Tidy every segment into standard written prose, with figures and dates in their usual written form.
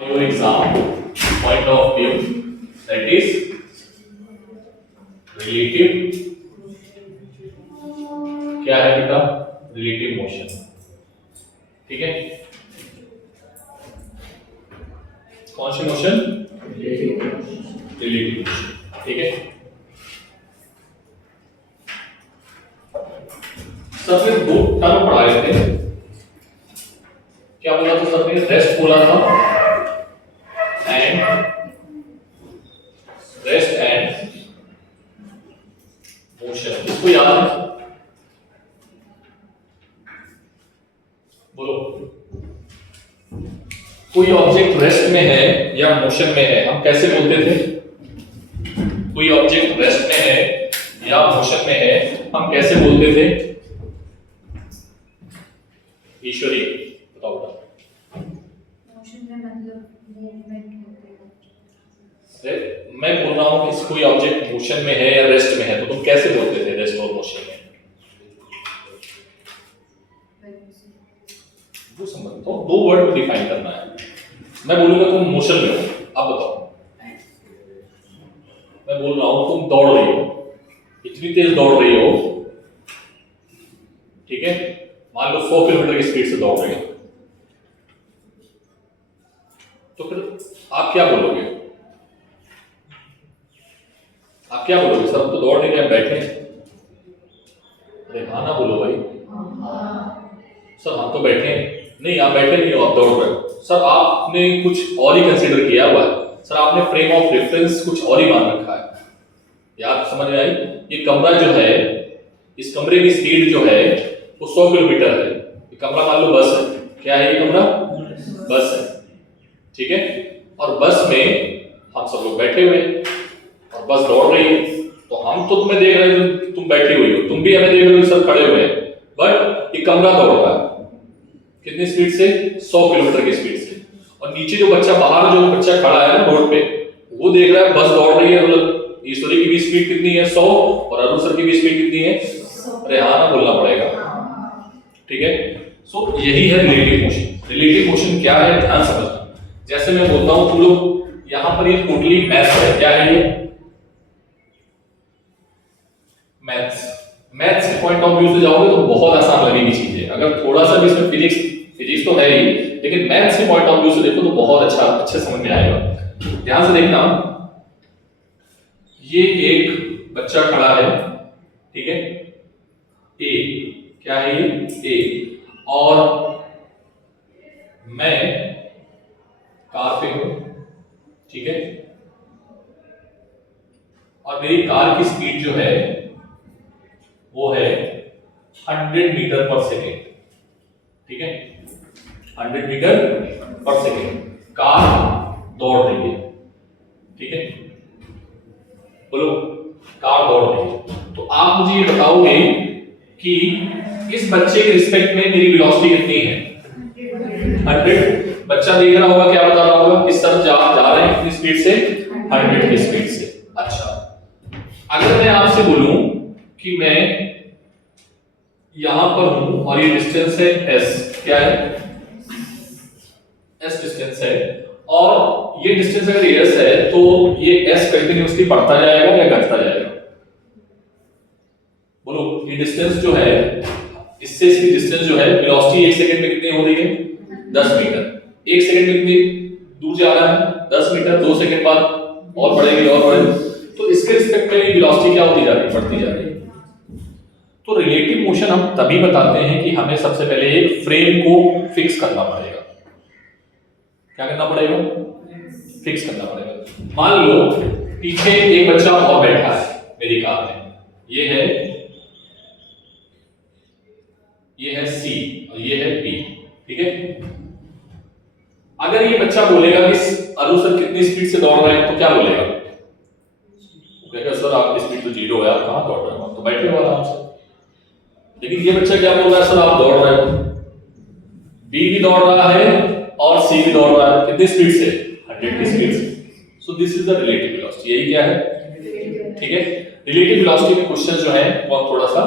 your exam point of view, that is relative, क्या है बेटा, रिलेटिव मोशन। ठीक है, कौन सी मोशन? Relative motion. ठीक है, सर ने दो टर्म पढ़ाए थे, क्या बोला था सर ने? रेस्ट बोला था एंड रेस्ट एंड मोशन। इसको याद है? बोलो, कोई ऑब्जेक्ट रेस्ट में है या मोशन में है, हम कैसे बोलते थे? कोई ऑब्जेक्ट रेस्ट में है या मोशन में है, हम कैसे बोलते थे? ईश्वरी बताओ बेटा। मोशन में मतलब मूवमेंट होती है। मैं बोल रहा हूँ कि कोई ऑब्जेक्ट मोशन में है या रेस्ट में है, तो तुम कैसे बोलते थे रेस्ट और मोशन में? वो समझ तो दो वर्ड को डिफाइन करना है। मैं बोलूंगा तुम मोशन में हो, अब बताओ। मैं बोल रहा हूं तुम दौड़ रही हो, इतनी तेज दौड़ रही हो, ठीक है, मान लो 100 किलोमीटर की स्पीड से दौड़ रही हो, तो फिर आप क्या बोलोगे? आप क्या बोलोगे? सर हम तो दौड़ नहीं रहे, बैठे। अरे हाँ ना बोलो भाई। सर हम तो बैठे हैं। नहीं, आप बैठे नहीं हो, आप दौड़ रहे हो। सर आपने कुछ और ही कंसीडर किया हुआ है, सर आपने फ्रेम ऑफ रेफरेंस कुछ और ही मान रखा है। याद समझ में आई? ये कमरा जो है, इस कमरे की स्पीड जो है वो 100 किलोमीटर है। ये कमरा मान लो बस है। क्या है ये कमरा? बस है। ठीक है, और बस में हम सब लोग बैठे हुए हैं और बस दौड़ रही है, तो हम तो तुम्हें देख रहे हैं, तुम बैठी हुई हो, तुम भी हमें देख रहे हो, सब खड़े हुए हैं, बट ये कमरा दौड़ रहा है कितनी स्पीड से? 100 किलोमीटर की स्पीड से। और नीचे जो बच्चा, बाहर जो बच्चा खड़ा है ना रोड पे, वो देख रहा है बस दौड़ रही है, मतलब ईश्वरी की भी स्पीड कितनी है? 100, और अरुण सर की भी स्पीड कितनी है? अरे हाँ ना बोलना पड़ेगा। ठीक है, सो यही है रिलेटिव मोशन। रिलेटिव मोशन क्या है, ध्यान समझना। जैसे मैं बोलता हूं, तुम लोग यहां पर ये टोटली मैथ्स है। क्या है ये? मैथ्स। मैथ्स के पॉइंट ऑफ व्यू से जाओगे तो बहुत आसान लगेगी चीजें। अगर थोड़ा सा भी इसमें फिजिक्स तो है ही, लेकिन मैथ्स के पॉइंट ऑफ व्यू से देखो तो बहुत अच्छे समझ में आएगा। ध्यान से देखना, ये एक बच्चा खड़ा है, ठीक है, ए, क्या है ये? ए, और मैं कार पे हूं, ठीक है, और मेरी कार की स्पीड जो है वो है 100 मीटर पर सेकेंड। ठीक है, 100 मीटर पर सेकेंड कार दौड़ रही है। ठीक है, बोलो, कार दौड़ रही है। तो आप मुझे ये बताओगे कि इस बच्चे के रिस्पेक्ट में मेरी वेलोसिटी कितनी है? 100। बच्चा देख रहा होगा, क्या बता रहा होगा? इस तरफ जा रहे हैं कितनी स्पीड से? 100 की स्पीड से। अच्छा, अगर मैं आपसे बोलूं कि मैं यहां पर हूं और ये डिस्टेंस है s, क्या है? s डिस्टेंस है, और ये डिस्टेंस अगर s है तो ये s कंटिन्यूअसली बढ़ता जाएगा या घटता जाएगा? बोलो, ये डिस्टेंस जो है, इससे इसकी डिस्टेंस जो है, वेलोसिटी 1 सेकंड में कितनी हो रही है? 10 मीटर। 1 सेकंड में कितनी दूर जा रहा है? 10 मीटर। 2 सेकंड बाद और बढ़ेगी और बढ़ेगी, तो इसके रिस्पेक्ट में वेलोसिटी क्या होती जा रही है? बढ़ती जा रही है। तो रिलेटिव मोशन हम तभी बताते हैं कि हमें सबसे पहले एक फ्रेम को फिक्स करना पड़ेगा। क्या करना पड़ेगा? फिक्स करना पड़ेगा। मान लो पीछे एक बच्चा और बैठा है मेरी कार में, ये है C और ये है B। ठीक है, अगर ये बच्चा बोलेगा कि अरुण सर कितनी स्पीड से दौड़ रहे हैं, तो क्या बोलेगा? कहेगा सर आपकी स्पीड तो 0 है, आप कहां दौड़ रहे हो, आप तो बैठे हो आराम से। लेकिन ये बच्चा क्या बोल रहा है? सर आप दौड़ रहे हो। B भी दौड़ रहा है और C भी दौड़ रहा है, कितनी स्पीड से? 100 की स्पीड से। So this is the relative velocity. यही क्या है? ठीक है, रिलेटिव वेलोसिटी के क्वेश्चन जो है वो हम थोड़ा सा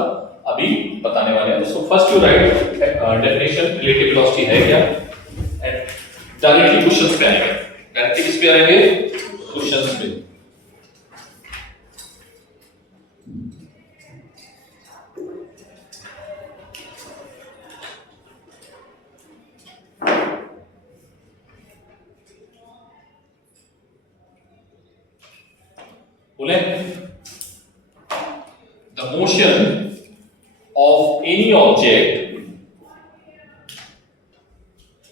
अभी बताने वाले हैं। So first you right definition, relative velocity है क्या, एंड डायरेक्टली क्वेश्चंस पे आएंगे। किस पे आएंगे? क्वेश्चंस पे। बोले the motion of any object,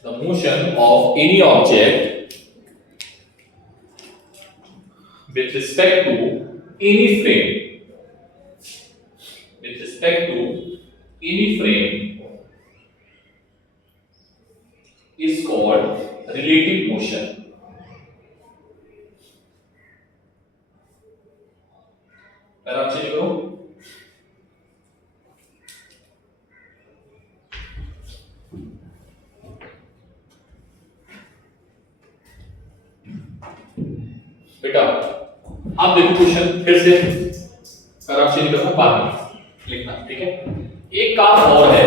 the motion of any object with respect to any frame, with respect to any frame is called relative motion. Paragraph change करो। बेटा आप देखो क्वेश्चन फिर से, पैराग्राफ चेंज करना बाद में लिखना, ठीक है। एक कार और है,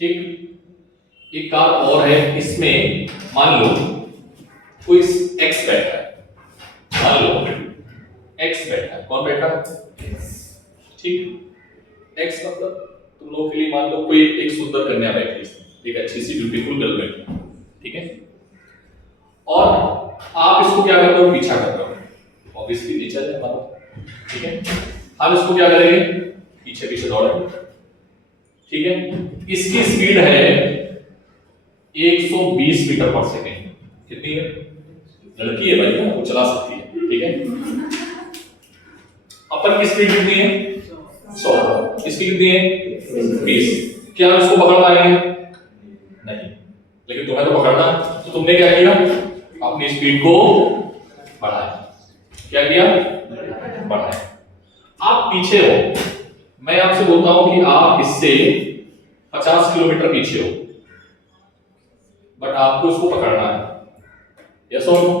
ठीक, एक कार और है, इसमें मान लो कोई एक्स बैठा है, मान लो एक्स बैठा है। कौन बैठा है? ठीक, एक्स मतलब तुम लोग के लिए मान लो कोई एक सुंदर कन्या बैठी है, एक अच्छी सी ब्यूटीफुल गर्ल बैठी है, ठीक है। और आप इसको क्या कर रहे हो? पीछा कर रहे हो, ऑब्वियसली नेचर है हमारा, ठीक है। आप इसको क्या करेंगे? पीछे पीछे दौड़ेंगे, ठीक है। इसकी स्पीड है 120 मीटर पर सेकेंड। कितनी है? लड़की है भाई ना, वो चला सकती है, ठीक है। अपन की स्पीड कितनी है? 100। इसकी कितनी है? 20। क्या हम इसको पकड़ पाएंगे? नहीं, लेकिन तुम्हें तो पकड़ना है, तो तुमने क्या किया? अपनी स्पीड को बढ़ाया। क्या किया? बढ़ाया। आप पीछे हो, मैं आपसे बोलता हूं कि आप इससे 50 किलोमीटर पीछे हो, बट आपको इसको पकड़ना है, यस और नो?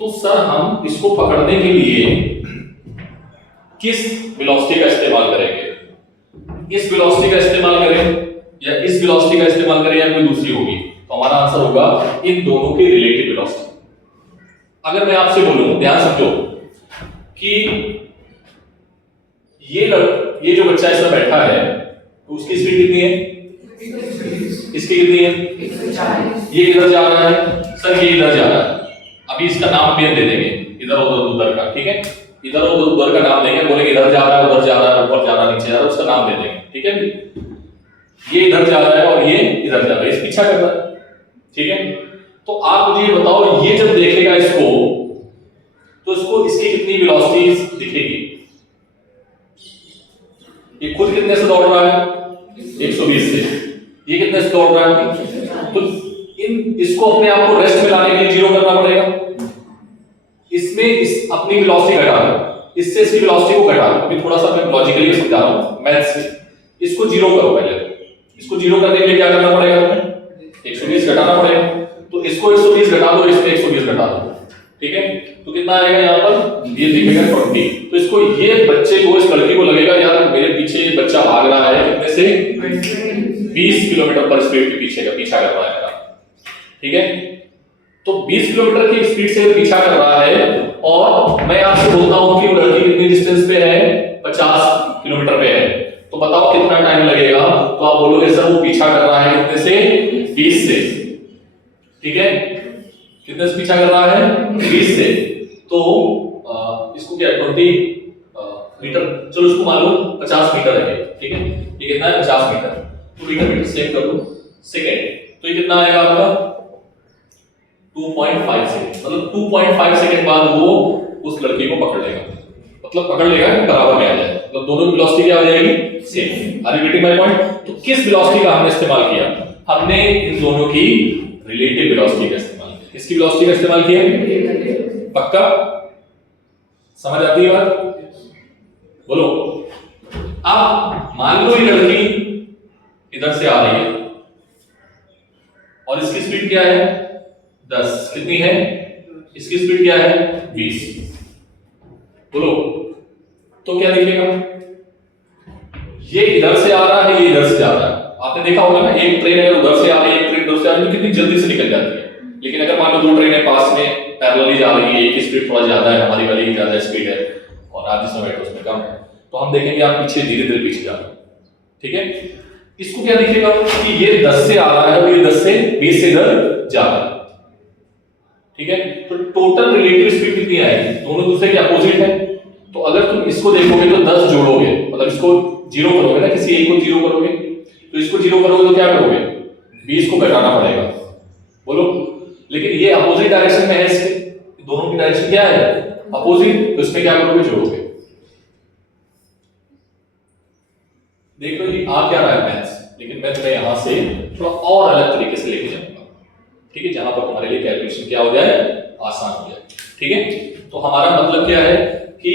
तो सर हम इसको पकड़ने के लिए किस वेलोसिटी का इस्तेमाल करेंगे? इस वेलोसिटी का इस्तेमाल करें या इस वेलोसिटी का इस्तेमाल करें या कोई दूसरी होगी? तो हमारा आंसर होगा इन दोनों की रिलेटिव वेलोसिटी। अगर मैं आपसे बोलूं, ध्यान समझो, कि ये जो बच्चा इसमें बैठा है तो उसकी स्पीड कितनी है? इसकी कितनी है? ये किधर जा रहा है? सर ये इधर जा रहा है। अभी इसका नाम भी हम दे देंगे, इधर उधर उधर का, ठीक है। इधर उधर उधर का नाम देंगे, बोलेंगे इधर जा रहा है, उधर जा रहा है, ऊपर जा रहा है, नीचे जा रहा है, उसका नाम दे देंगे, ठीक है। ये इधर जा रहा है और ये इधर जा रहा है, इस पीछा कर रहा है, ठीक है। तो आप मुझे ये बताओ, ये जब देखेगा इसको तो इसको इसकी कितनी वेलोसिटी दिखेगी? ये खुद कितने से दौड़ रहा है? 120 से। ये कितने से दौड़ रहा है? तो इसको अपने आप को रेस्ट में लाने के लिए जीरो करना पड़ेगा। इसमें इस अपनी वेलोसिटी घटा दो, इससे इसकी वेलोसिटी को घटा दो। अभी थोड़ा सा मैं लॉजिकली समझा रहा हूं मैथ्स से। इसको जीरो करो पहले, तो इसको जीरो करने के लिए क्या करना पड़ेगा तुम्हें? 120 घटाना पड़ेगा। तो इसको 120 घटा दो, इसमें 120 घटा दो, ठीक है। तो कितना आएगा यहाँ पर? ये दिखेगा 20। तो इसको, ये बच्चे को, इस लड़की को लगेगा यार मेरे पीछे बच्चा भाग रहा है, कितने से? 20 किलोमीटर पर स्पीड के पीछे का पीछा कर रहा है, ठीक है। तो 20 किलोमीटर की स्पीड से पीछा कर रहा है और मैं आपसे बोलता हूं कि वो लड़की कितनी डिस्टेंस पे है? 50 किलोमीटर पे है। तो बताओ कितना टाइम लगेगा? तो आप बोलोगे सर वो पीछा कर रहा है कितने से? 20 से, ठीक है। कितने से पीछा कर रहा है? 20 से। तो इसको क्या 20 मीटर, चलो इसको मान लो 50 मीटर है, ठीक है। ये कितना है? 50 मीटर। तो मीटर सेव कर लो सेकंड, तो ये कितना आएगा आपका? 2.5 सेकंड। मतलब 2.5 सेकंड बाद वो उस लड़की को पकड़ लेगा, मतलब पकड़ लेगा कि बराबर में आ जाए, मतलब दोनों की वेलोसिटी क्या आ जाएगी? Same. Are you getting my point? तो किस वेलोसिटी का हमने इस्तेमाल किया? हमने इन दोनों की रिलेटिव वेलोसिटी का इस्तेमाल किया। किसकी वेलोसिटी का इस्तेमाल किया? पक्का समझ आती है बात? बोलो। अब मान लो ये लड़की इधर से आ रही है और इसकी स्पीड क्या है? 10। कितनी है? इसकी स्पीड क्या है? 20। बोलो, तो क्या दिखेगा? ये इधर से आ रहा है, ये इधर से जा रहा है। आप आपने देखा होगा ना, एक ट्रेन अगर उधर से आ रही है, एक ट्रेन उधर से आ रही है, कितनी जल्दी से निकल जाती है। लेकिन अगर मान लो दो ट्रेनें पास में पैरेलली जा रही है, एक की स्पीड थोड़ा ज्यादा है, हमारी वाली की ज्यादा स्पीड है और आप जिसमें बैठे उसमें कम है, तो हम देखेंगे आप पीछे धीरे धीरे पीछे जा रहे हो, ठीक है। इसको क्या दिखेगा कि ये 10 से आ रहा है और ये 10 से 20 से इधर जा रहा है, ठीक है। तो टोटल रिलेटिव स्पीड कितनी आएगी, दोनों दूसरे के अपोजिट है। तो अगर तुम इसको देखोगे तो 10 जोड़ोगे, मतलब इसको जीरो करोगे ना, किसी एक को जीरो करोगे, तो इसको जीरो करोगे तो क्या करोगे, 20 को घटाना पड़ेगा, बोलो। लेकिन ये अपोजिट डायरेक्शन में है, इसके दोनों की डायरेक्शन क्या है, अपोजिट, तो इसमें क्या करोगे, जोड़ोगे। देख लो जी आ क्या रहा है मैथ्स, लेकिन मैं तुम्हें यहां से थोड़ा और अलग तरीके से लेके जाऊंगा, ठीक है, जहां पर तुम्हारे लिए कैलकुलेशन क्या हो जाए, आसान हो जाए, ठीक है। तो हमारा मतलब क्या है कि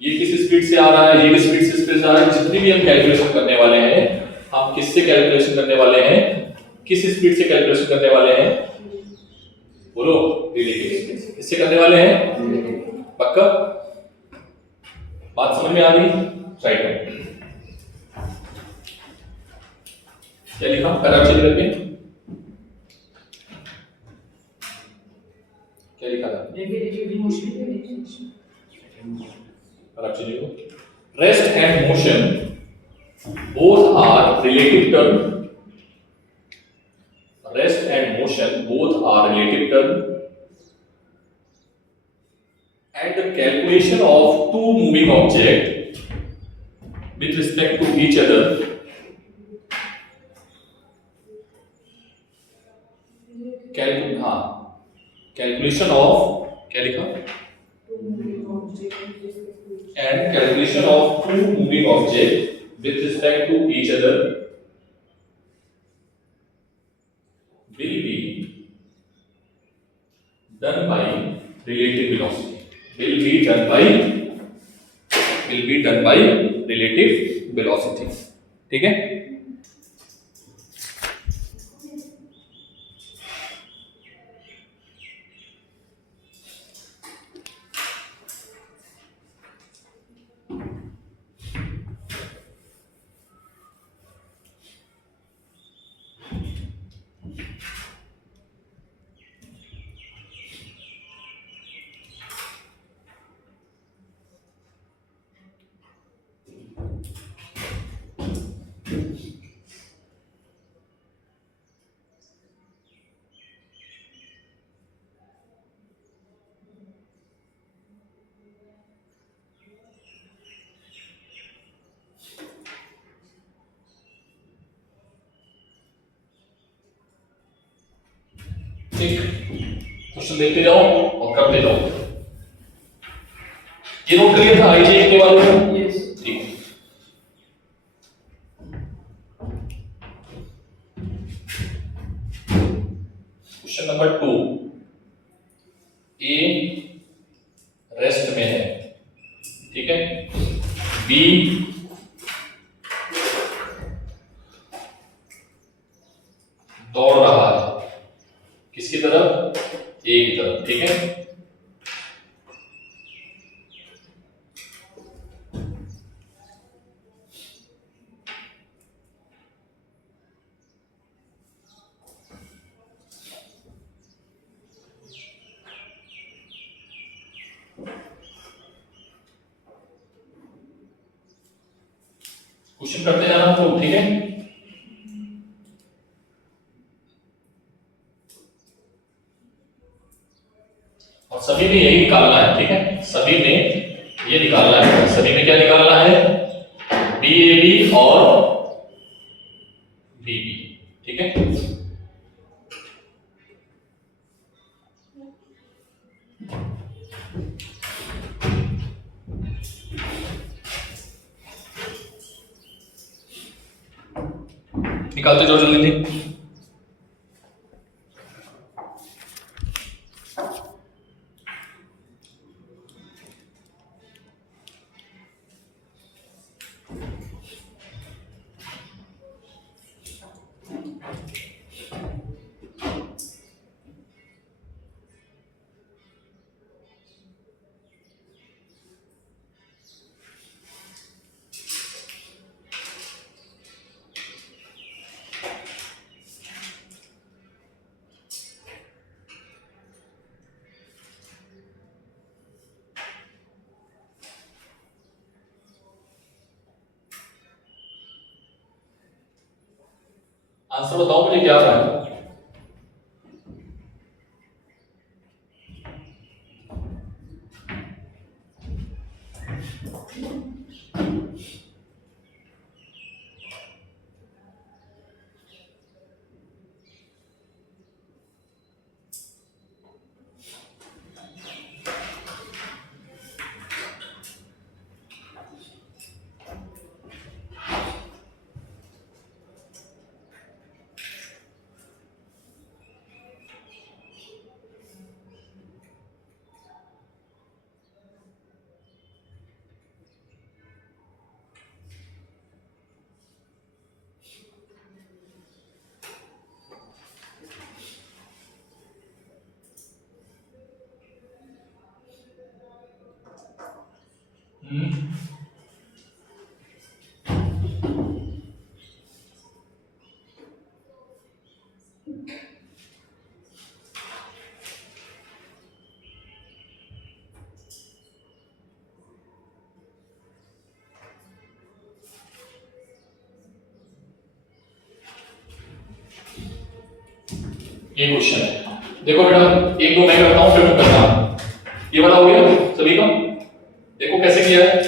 ये किस स्पीड से आ रहा है, ये किस स्पीड से आ रहा है, जितनी भी हम कैलकुलेशन करने वाले हैं, हम किससे कैलकुलेशन करने वाले हैं, किस स्पीड से कैलकुलेशन करने वाले हैं, बोलो, रिलेटिव स्पीड से। किससे करने वाले हैं, पक्का बात समझ में आ गई, राइट। क्या लिखा, पैरा चेंज करके क्या लिखा था, rest and motion both are relative term, rest and motion both are relative term, and the calculation of two moving object with respect to each other, calculation of क्या लिखा, and calculation of two moving object with respect to each other will be done by relative velocity, will be done by relative velocity, ठीक है। ठीक, question देखते जाओ और करते जाओ। ये नोट कर लिया था आईजे के बारे में, यस, ठीक है। क्वेश्चन नंबर 2, ए रेस्ट में है, ठीक है, बी दौड़ रहा है, किसकी तरफ, ए की तरफ, ठीक है। क्वेश्चन करते जाना हम लोग, ठीक है। और सभी में यही निकालना है, ठीक है, सभी में ये निकालना है, सभी में क्या निकालना है, DAB और BB, ठीक है। निकालते जाओ जल्दी जल्दी। आंसर बताओ मुझे क्या आ रहा है। ये क्वेश्चन है, देखो बेटा एक दो मैं करता हूं फिर तुम करना। ये वाला हो गया सभी का। देखो कैसे किया है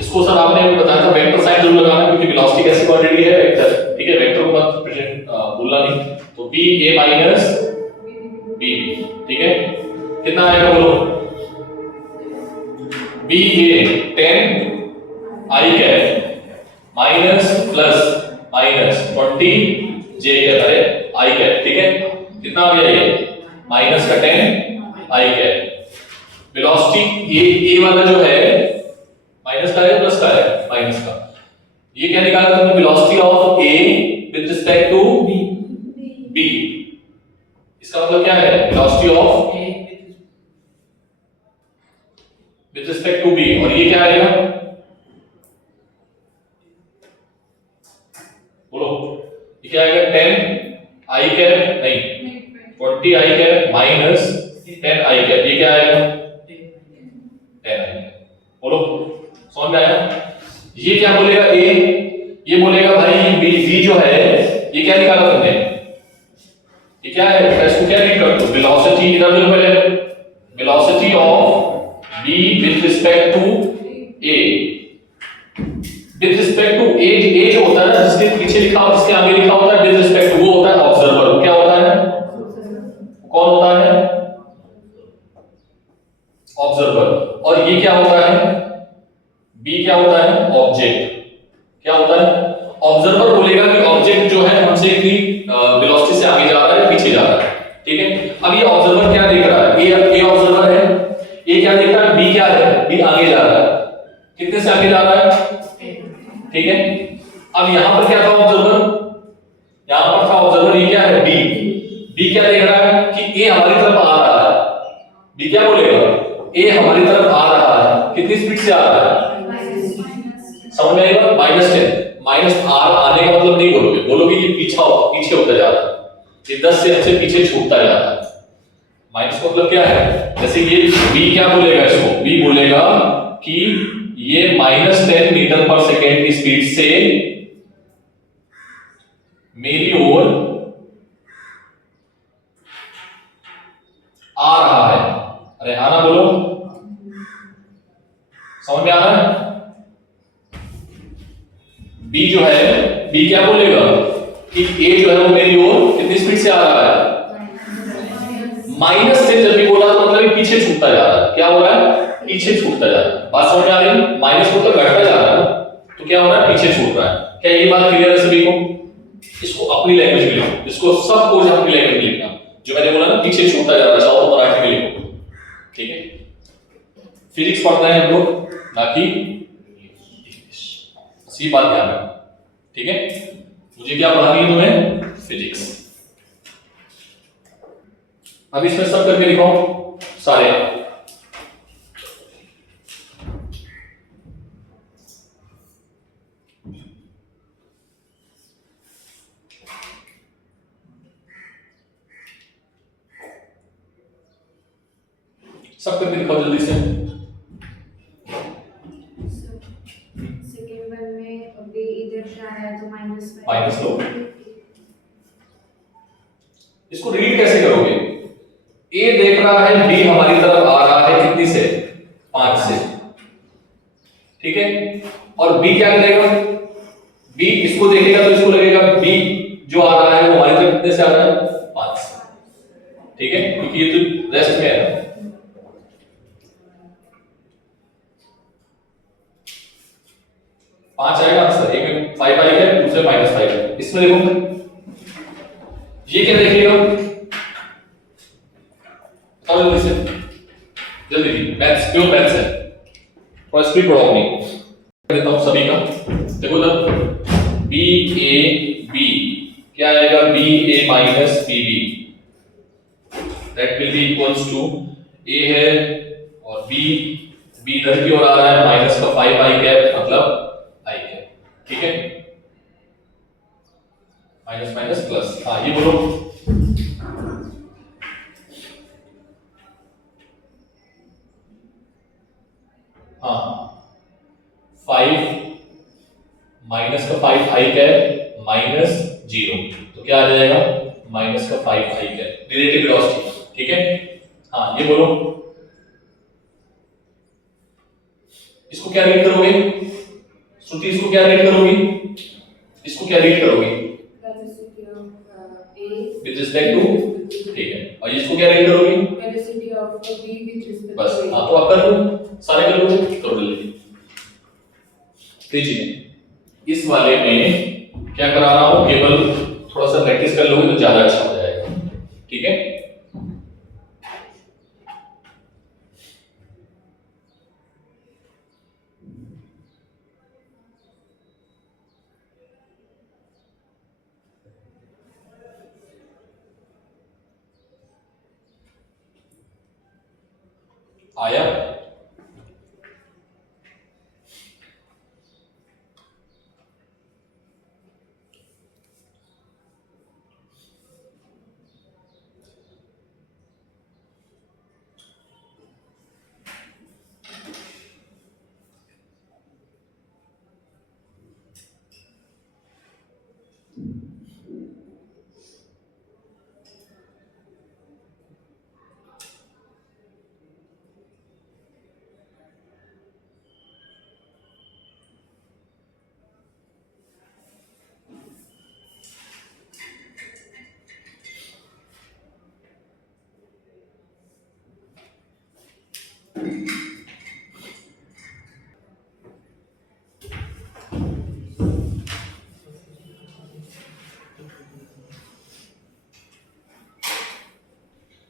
इसको। सर आपने बताया था वेक्टर साइन जरूर लगाना क्योंकि वेलोसिटी कैसी क्वांटिटी है वेक्टर, ठीक है। वेक्टर को मत प्रेजेंट भूलना नहीं। तो बी ए माइनस बी, ठीक है। कितना आएगा बोलो। बी ए 10 आई कैप माइनस प्लस माइनस 20 जे कैप, अरे आई कैप, ठीक है। कितना आ गया ये माइनस का 10 आई कैप। वेलोसिटी ए वाला जो है माइनस का है प्लस का है, माइनस का। ये क्या निकाला तुमने velocity of A with respect to B. इसका मतलब क्या है velocity of A with respect to B. और ये क्या आएगा बोलो। ये क्या आएगा 10 आई कैप नहीं 20 आई कैप माइनस 10 आई कैप। ये क्या आएगा 10 आई कैप। बोलो समझ में आया। ये क्या बोलेगा ए, ये बोलेगा भाई बी बी जो है ये क्या निकाला तुमने, ये क्या है। इसको क्या लिख कर दो वेलोसिटी, इधर देखो पहले velocity of B with respect to a. With respect to a जो होता है ना जिसके पीछे लिखा हो जिसके आगे लिखा होता है विद रिस्पेक्ट टू, वो होता है ऑब्जर्वर। क्या होता है कौन होता है ऑब्जर्वर। और ये क्या होता है बी क्या होता है ऑब्जेक्ट। क्या होता है ऑब्जर्वर बोलेगा कि ऑब्जेक्ट जो है हमसे इतनी वेलोसिटी से आगे जा रहा है पीछे जा रहा है, ठीक है। अब ये ऑब्जर्वर क्या देख रहा है, ए ऑब्जर्वर है, ए क्या देख रहा है बी क्या है, बी आगे जा रहा है। कितने से आगे जा रहा है, ठीक है। अब यहां पर क्या था ऑब्जर्वर, यहां पर था ऑब्जर्वर, ये क्या है बी। बी क्या देख रहा है कि ए हमारी तरफ आ रहा है। बी क्या बोलेगा ए हमारी तरफ आ रहा है, कितनी स्पीड से आ रहा है समझ में आएगा -10। माइनस आर आने का मतलब नहीं बोलोगे, बोलोगे कि पीछे होता जा रहा है, ये 10 से हमसे पीछे छूटता जा रहा है। माइनस का मतलब क्या है, जैसे ये बी क्या बोलेगा, इसको बी बोलेगा कि ये -10 मीटर पर सेकेंड की स्पीड से मेरी ओर आ रहा है। अरे आना बोलो, समझ में आ रहा है। बी जो है, बी क्या बोलेगा कि ए जो है वो मेरी ओर कितनी स्पीड से आ रहा है, माइनस से। जब भी बोला तो मतलब पीछे छूटता जा रहा है। क्या हो रहा है पीछे छूटता जा रहा है। बात समझ में आ रही है। माइनस मतलब घटता जा रहा है तो क्या हो रहा है पीछे छूट रहा है। क्या ये बात क्लियर है सभी को। इसको अपनी लैंग्वेज में लिखो, इसको सब कुछ अपनी लैंग्वेज में लिखना। जो मैंने बोला ना पीछे छूटता जा रहा है, चाहो तो मराठी में लिखो, ठीक है। फिजिक्स पढ़ना है हम लोग ना कि सी बात ध्यान रखना, ठीक है। मुझे क्या पढ़ानी है तुम्हें फिजिक्स। अब इसमें सब करके लिखो सारे। सब करके लिखो जल्दी से। सेकंड वन में बी इधर से आ रहा है तो -5 माइनस लो। इसको रीड कैसे करोगे? ए देख रहा है बी हमारी तरफ आ रहा है कितनी से? 5 से, ठीक है। और बी क्या करेगा? बी इसको देखेगा तो इसको लगेगा बी जो आ रहा है वो हमारी तरफ कितने से आ रहा है? 5 से, ठीक है, क्योंकि ये तो रेस्ट में है ना। पांच आएगा आंसर, एक में 5 आएगा, दूसरे -5 है। इसमें देखो ये क्या देखेगा? और जल्दी से, जल्दी मैथ्स, प्योर मैथ्स है, और स्पीड बढ़ाओ नहीं देता हूं सभी का। देखो ना, बी ए बी क्या आएगा? B a minus b b, that will be equals to a है और बी इधर की ओर आ रहा है, माइनस का 5 आई कैप मतलब आई कैप, ठीक है। माइनस माइनस प्लस, हाँ ये बोलो। हाँ 5 माइनस का 5 आई कैप माइनस 0, तो क्या आ जाएगा? माइनस का 5 आई कैप, रिलेटिव वेलोसिटी, ठीक है। हाँ ये बोलो, इसको क्या रीड करोगे? श्रुति इसको क्या रीड करोगी? इसको क्या रीड करोगी? विद रिस्पेक्ट टू, ठीक है। और इसको क्या रीड करोगी? Velocity of B with respect बस, हाँ तो आप कर लो, सारे कर लो, कर लीजिए। देखिए इस वाले में क्या करा रहा हूं, केवल थोड़ा सा प्रैक्टिस कर लोगे तो ज्यादा अच्छा हो जाएगा, ठीक है। आया?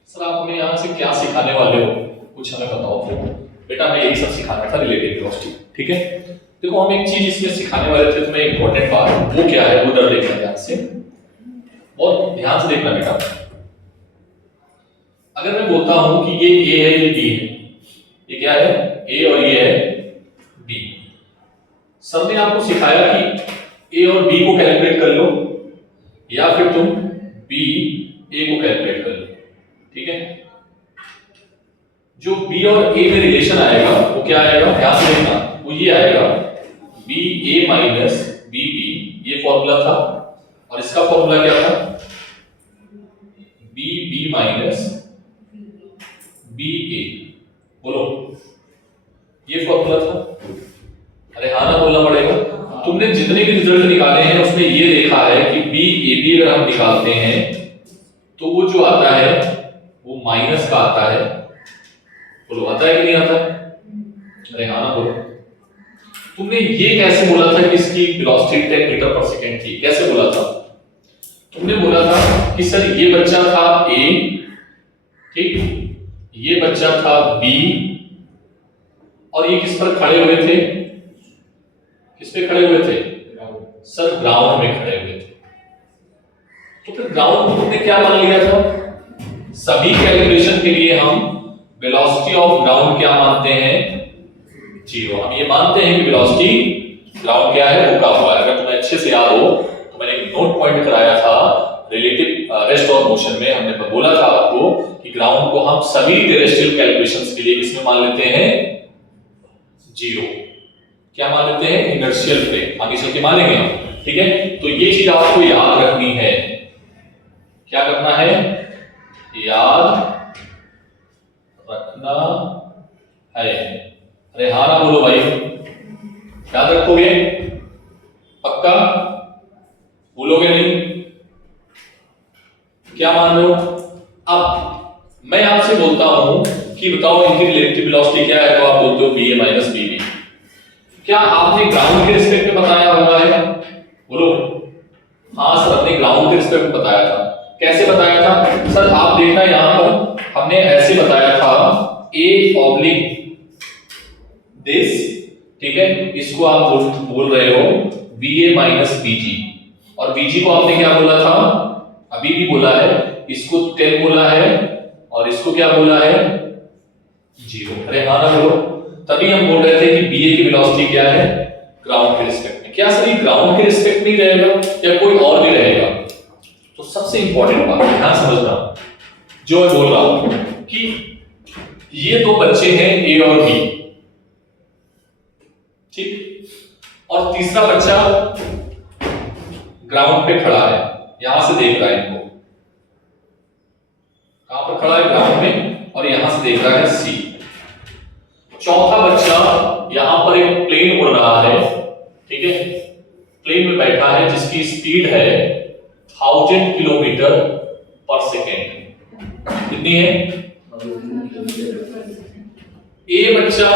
सर आप हमें यहाँ से क्या सिखाने वाले हो, कुछ हमें बताओ। बेटा मैं यही सब सिखाना था, रिलेटिव वेलोसिटी, ठीक है। देखो हम एक चीज इसमें सिखाने वाले थे, तुम्हें इंपॉर्टेंट बात वो क्या है, उधर देखना ध्यान से, और ध्यान से देखना बेटा। अगर मैं बोलता हूं कि ये ए है, ये बी है, ये क्या है? ए और ये है बी। सर ने आपको सिखाया कि ए और बी को कैलकुलेट कर लो, या फिर तुम बी ए को कैलकुलेट कर लो, ठीक है। जो बी और ए में रिलेशन आएगा वो क्या आएगा, ध्यान से देखना, वो ये आएगा b a minus b B, ये फॉर्मूला था। और इसका फॉर्मूला क्या था? बी बी माइनस बी ए, बोलो ये फॉर्मूला था। अरे हाँ ना बोलना पड़ेगा। तुमने जितने भी रिजल्ट निकाले हैं उसमें ये देखा है कि बी ए बी अगर हम निकालते हैं तो वो जो आता है वो माइनस का आता है, बोलो आता है कि नहीं आता है? अरे हाँ ना बोलो। तुमने ये कैसे बोला था कि इसकी वेलोसिटी 10 मीटर पर सेकंड थी? कैसे बोला था? तुमने बोला था कि सर ये बच्चा था ए, ठीक, ये बच्चा था बी, और ये किस पर खड़े हुए थे? किस पे खड़े हुए थे? सर ग्राउंड में खड़े हुए थे। तो फिर ग्राउंड को तुमने क्या मान लिया था? सभी कैलकुलेशन के लिए हम वेलोसिटी ऑफ ग्राउंड क्या मानते हैं? 0। हम ये मानते हैं कि वेलोसिटी ग्राउंड क्या है, रुका हुआ है। अगर तुम्हें अच्छे से याद हो तो मैंने एक नोट पॉइंट कराया था रिलेटिव रेस्ट ऑफ मोशन में, हमने बोला था आपको कि ग्राउंड को हम सभी टेरेस्ट्रियल कैलकुलेशंस के लिए किसमें मान लेते हैं? 0। क्या मान लेते हैं? Inertial frame. आगे चल के मानेंगे हम, ठीक है, तो ये चीज आपको याद रखनी है। क्या करना है? याद रखना है। अरे हाँ ना बोलो भाई, याद रखोगे? पक्का? भूलोगे नहीं? क्या मान रहे हो? अब मैं आपसे बोलता हूं कि बताओ इनकी रिलेटिव वेलोसिटी क्या है, तो आप बोलते हो va माइनस bv। क्या आपने ग्राउंड के रिस्पेक्ट में बताया हुआ है? बोलो। हाँ सर, हमने ग्राउंड के रिस्पेक्ट में बताया था। कैसे बताया था सर? आप देखना यहां पर हमने ऐसे बताया था a ऑब्लिक दिस, ठीक है, इसको आप बोल रहे हो va माइनस bg, और bg को आपने क्या बोला था? अभी भी बोला है, इसको 10 बोला है और इसको क्या बोला है? 0। अरे हाँ ना बोलो। तभी हम बोल रहे थे कि BA की वेलोसिटी क्या है? ग्राउंड के रिस्पेक्ट में। क्या सर ये ग्राउंड के रिस्पेक्ट में रहेगा या कोई और भी रहेगा? तो सबसे इंपॉर्टेंट बात ध्यान समझना जो मैं बोल रहा हूं कि ये दो बच्चे हैं A और B, ठीक, और तीसरा बच्चा ग्राउंड पे खड़ा है, यहां से देख रहा है इनको। कहां पर खड़ा है? ग्राउंड में, और यहां से देख रहा है C। चौथा बच्चा यहां पर एक प्लेन उड़ रहा है, ठीक है, प्लेन में बैठा है जिसकी स्पीड है 1000 किलोमीटर पर सेकेंड। कितनी है? ए बच्चा,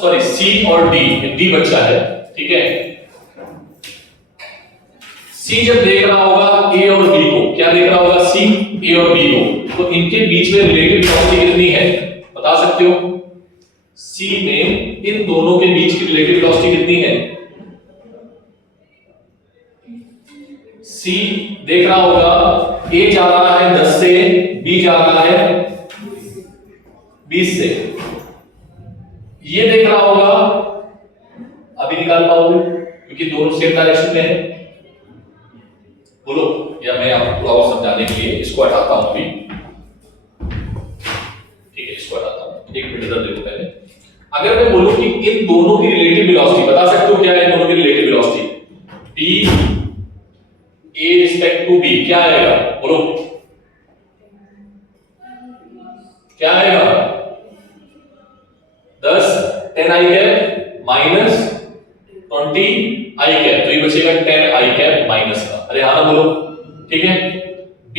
सॉरी सी और डी बच्चा है, ठीक है। सी जब देख रहा होगा ए और बी को, क्या देख रहा होगा? सी ए और बी को, तो इनके बीच में रिलेटिव वेलोसिटी कितनी है बता सकते हो? सी में इन दोनों के बीच की रिलेटिव वेलोसिटी कितनी है? सी देख रहा होगा ए जा रहा है 10 से, बी जा रहा है 20 से। ये देख रहा होगा, अभी निकाल पाओगे क्योंकि दोनों सेम डायरेक्शन में है? बोलो, या मैं आपको और समझाने के लिए इसको हटाता हूं अभी, ठीक है, इसको हटाता हूं। एक मिनट इधर देखो पहले। अगर मैं बोलूं कि इन दोनों की रिलेटिव वेलोसिटी बता सकते हो क्या है? इन दोनों की relative velocity b a respect to b क्या आएगा? बोलो क्या आएगा? 10 10 i cap minus 20 i cap, तो ये बचेगा 10 i कैप माइनस का। अरे हाँ ना बोलो, ठीक है। b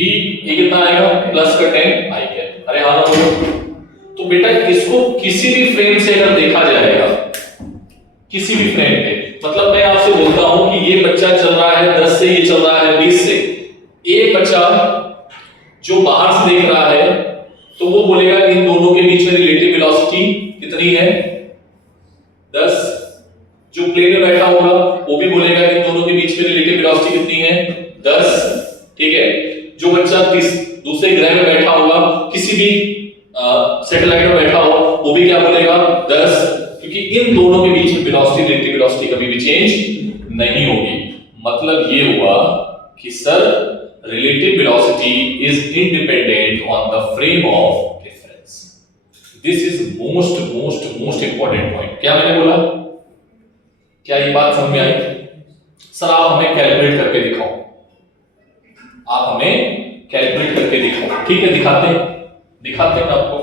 ये कितना आएगा? प्लस का 10 i कैप। अरे हाँ ना बोलो। तो बेटा इसको किसी भी फ्रेम से अगर देखा जाएगा, किसी भी फ्रेम पे, मतलब मैं आपसे बोलता हूं कि ये बच्चा चल रहा है 10 से, ये चल रहा है 20 से, एक बच्चा जो बाहर से देख रहा है तो वो बोलेगा इन दोनों के बीच में रिलेटिव वेलोसिटी कितनी है? 10। जो प्लेन में बैठा होगा वो भी बोलेगा इन दोनों के बीच में रिलेटिव वेलोसिटी कितनी है? 10, ठीक है। जो बच्चा दूसरे ग्रह में बैठा होगा, किसी भी सैटेलाइट में बैठा हो, वो भी क्या बोलेगा? 10, क्योंकि इन दोनों के बीच में वेलोसिटी, रिलेटिव वेलोसिटी कभी भी चेंज नहीं होगी। मतलब ये हुआ कि sir relative velocity is independent on the frame of reference. This is most important point. क्या मैंने बोला? क्या ये बात समझ में आई? सर आप हमें कैलकुलेट करके दिखाओ, आप हमें कैलकुलेट करके दिखाओ। ठीक है, दिखाते हैं आपको।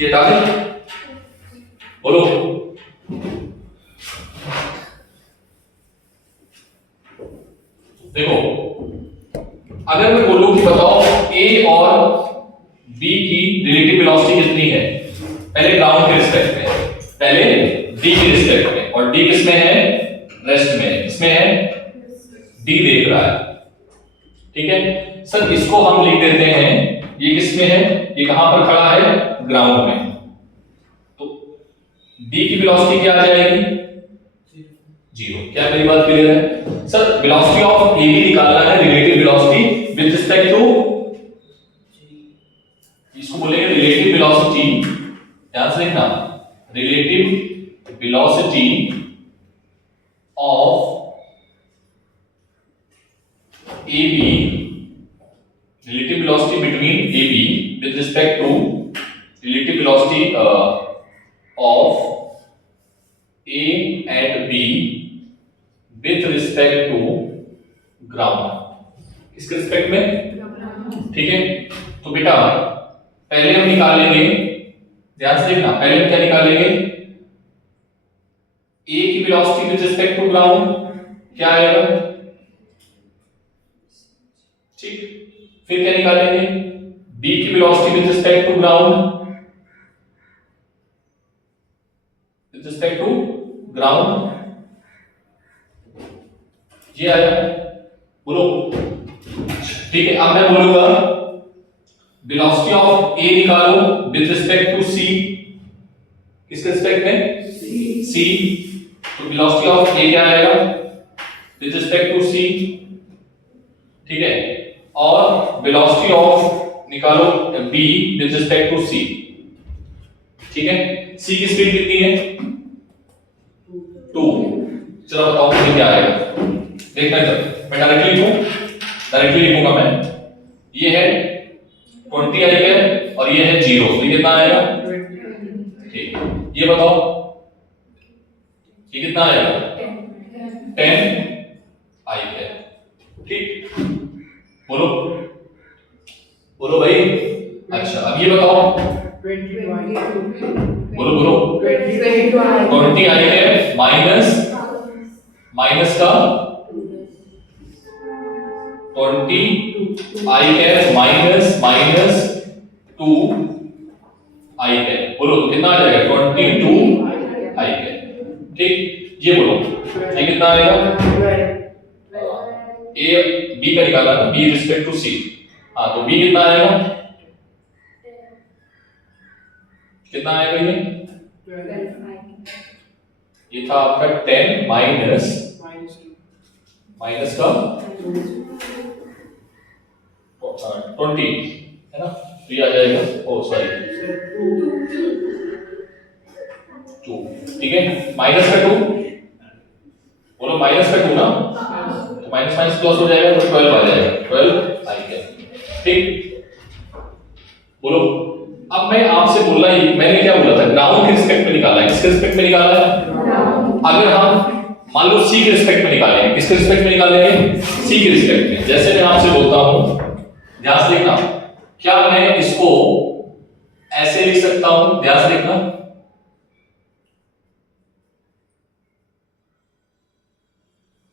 ये डालें, बोलो। देखो, अगर मैं बोलूं कि बताओ ए और बी की रिलेटिव वेलोसिटी कितनी है, पहले ग्राउंड के रिस्पेक्ट में, पहले डी के रिस्पेक्ट में, और डी किसमें है? रेस्ट में। इसमें है डी देख रहा है, ठीक है। सर इसको हम लिख देते हैं, ये किसमें है? ये कहां पर खड़ा है? ग्राउंड में। तो डी की वेलोसिटी क्या आ जाएगी? 0। क्या मेरी बात क्लियर है? Sir velocity of A B निकालना है, relative velocity with respect to, इसको बोलेंगे रिलेटिव वेलोसिटी, ध्यान से देखना, relative velocity of A B, relative velocity between AB with respect to relative velocity of A and B with respect to ground. इसके respect में, ठीक है। तो बेटा पहले हम निकालेंगे, ध्यान से देखना, पहले हम क्या निकालेंगे, ए की velocity with respect to ground क्या आएगा, ठीक। फिर क्या निकालेंगे, बी की velocity with respect to ground, with respect to ground, ये आया, बोलो, ठीक है। अब मैं बोलूंगा वेलोसिटी ऑफ ए निकालो विद रिस्पेक्ट टू सी, किसके रिस्पेक्ट में, सी। तो वेलोसिटी ऑफ ए क्या आएगा विद रिस्पेक्ट टू सी, ठीक है। और वेलोसिटी ऑफ निकालो बी विद रिस्पेक्ट टू सी, ठीक है। सी की स्पीड कितनी है, 2। चलो बताओ मुझे क्या आएगा, देखना इधर, मैं डायरेक्टली लिखूंगा मैं, ये है 20 आई है और ये है 0, तो ये कितना आएगा, ठीक। ये बताओ ये कितना आएगा, 10 आई है, ठीक। बोलो बोलो भाई, अच्छा अब ये बताओ, बोलो 20 आई है माइनस का 20 आई है माइनस 2 आई है, बोलो तो कितना आ जाएगा, 22 आई है, ठीक। ये बोलो ये कितना आएगा, ए बी का निकाला ना, बी रिस्पेक्ट टू सी, हाँ तो बी कितना आएगा, कितना आएगा ये था आपका 10 माइनस का 20 है ना, तो ये आ जाएगा, ओ सॉरी 2, ठीक है। माइनस का 2, बोलो माइनस का 2 ना, तो माइनस माइनस प्लस हो जाएगा, तो 12 आ जाएगा, 12 आई है, ठीक। बोलो अब मैं आपसे बोलना ही, मैंने क्या बोला था, ग्राउंड के रिस्पेक्ट में निकाला है, किसके रिस्पेक्ट में निकाला है, अगर हम मान लो सी के रिस्पेक्ट में निकालेंगे, किसके रिस्पेक्ट में निकालेंगे, सी के रिस्पेक्ट में। जैसे मैं आपसे बोलता हूं, ध्यान से देखना, क्या मैं इसको ऐसे लिख सकता हूं, ध्यान से देखना,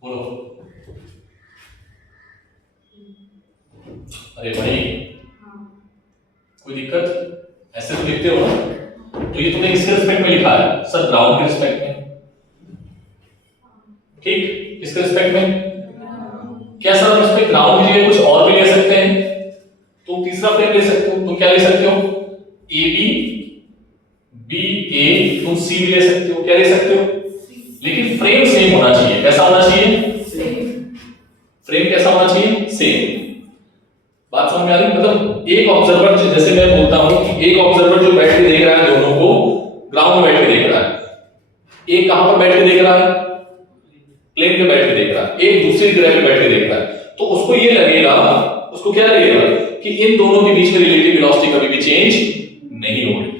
बोलो, अरे भाई कोई दिक्कत, ऐसे तो लिखते हो ना, तो ये तुमने किसके रिस्पेक्ट में लिखा है, सर ग्राउंड के रिस्पेक्ट में, ठीक। किसके रिस्पेक्ट में, क्या सर हम इसमें ग्राउंड के लिए कुछ और भी ले सकते हैं, तुम तीसरा फ्रेम ले सकते हो, तुम क्या ले सकते हो, ए बी ए, तुम सी भी ले सकते हो, क्या ले सकते हो, लेकिन फ्रेम सेम होना चाहिए, कैसा होना चाहिए, फ्रेम कैसा होना चाहिए, सेम। बात समझ में आ रही, मतलब एक ऑब्जर्वर, जैसे मैं बोलता हूं कि एक ऑब्जर्वर जो बैठ के देख रहा है दोनों को, ग्राउंड में बैठ के देख रहा है, एक कहां पर बैठ के देख रहा है, प्लेन पे बैठ के देख रहा है, एक दूसरी ग्रह पे बैठ के देख रहा है, तो उसको ये लगेगा, उसको क्या लगेगा कि इन दोनों के बीच में रिलेटिव वेलोसिटी कभी भी चेंज नहीं हो रही है।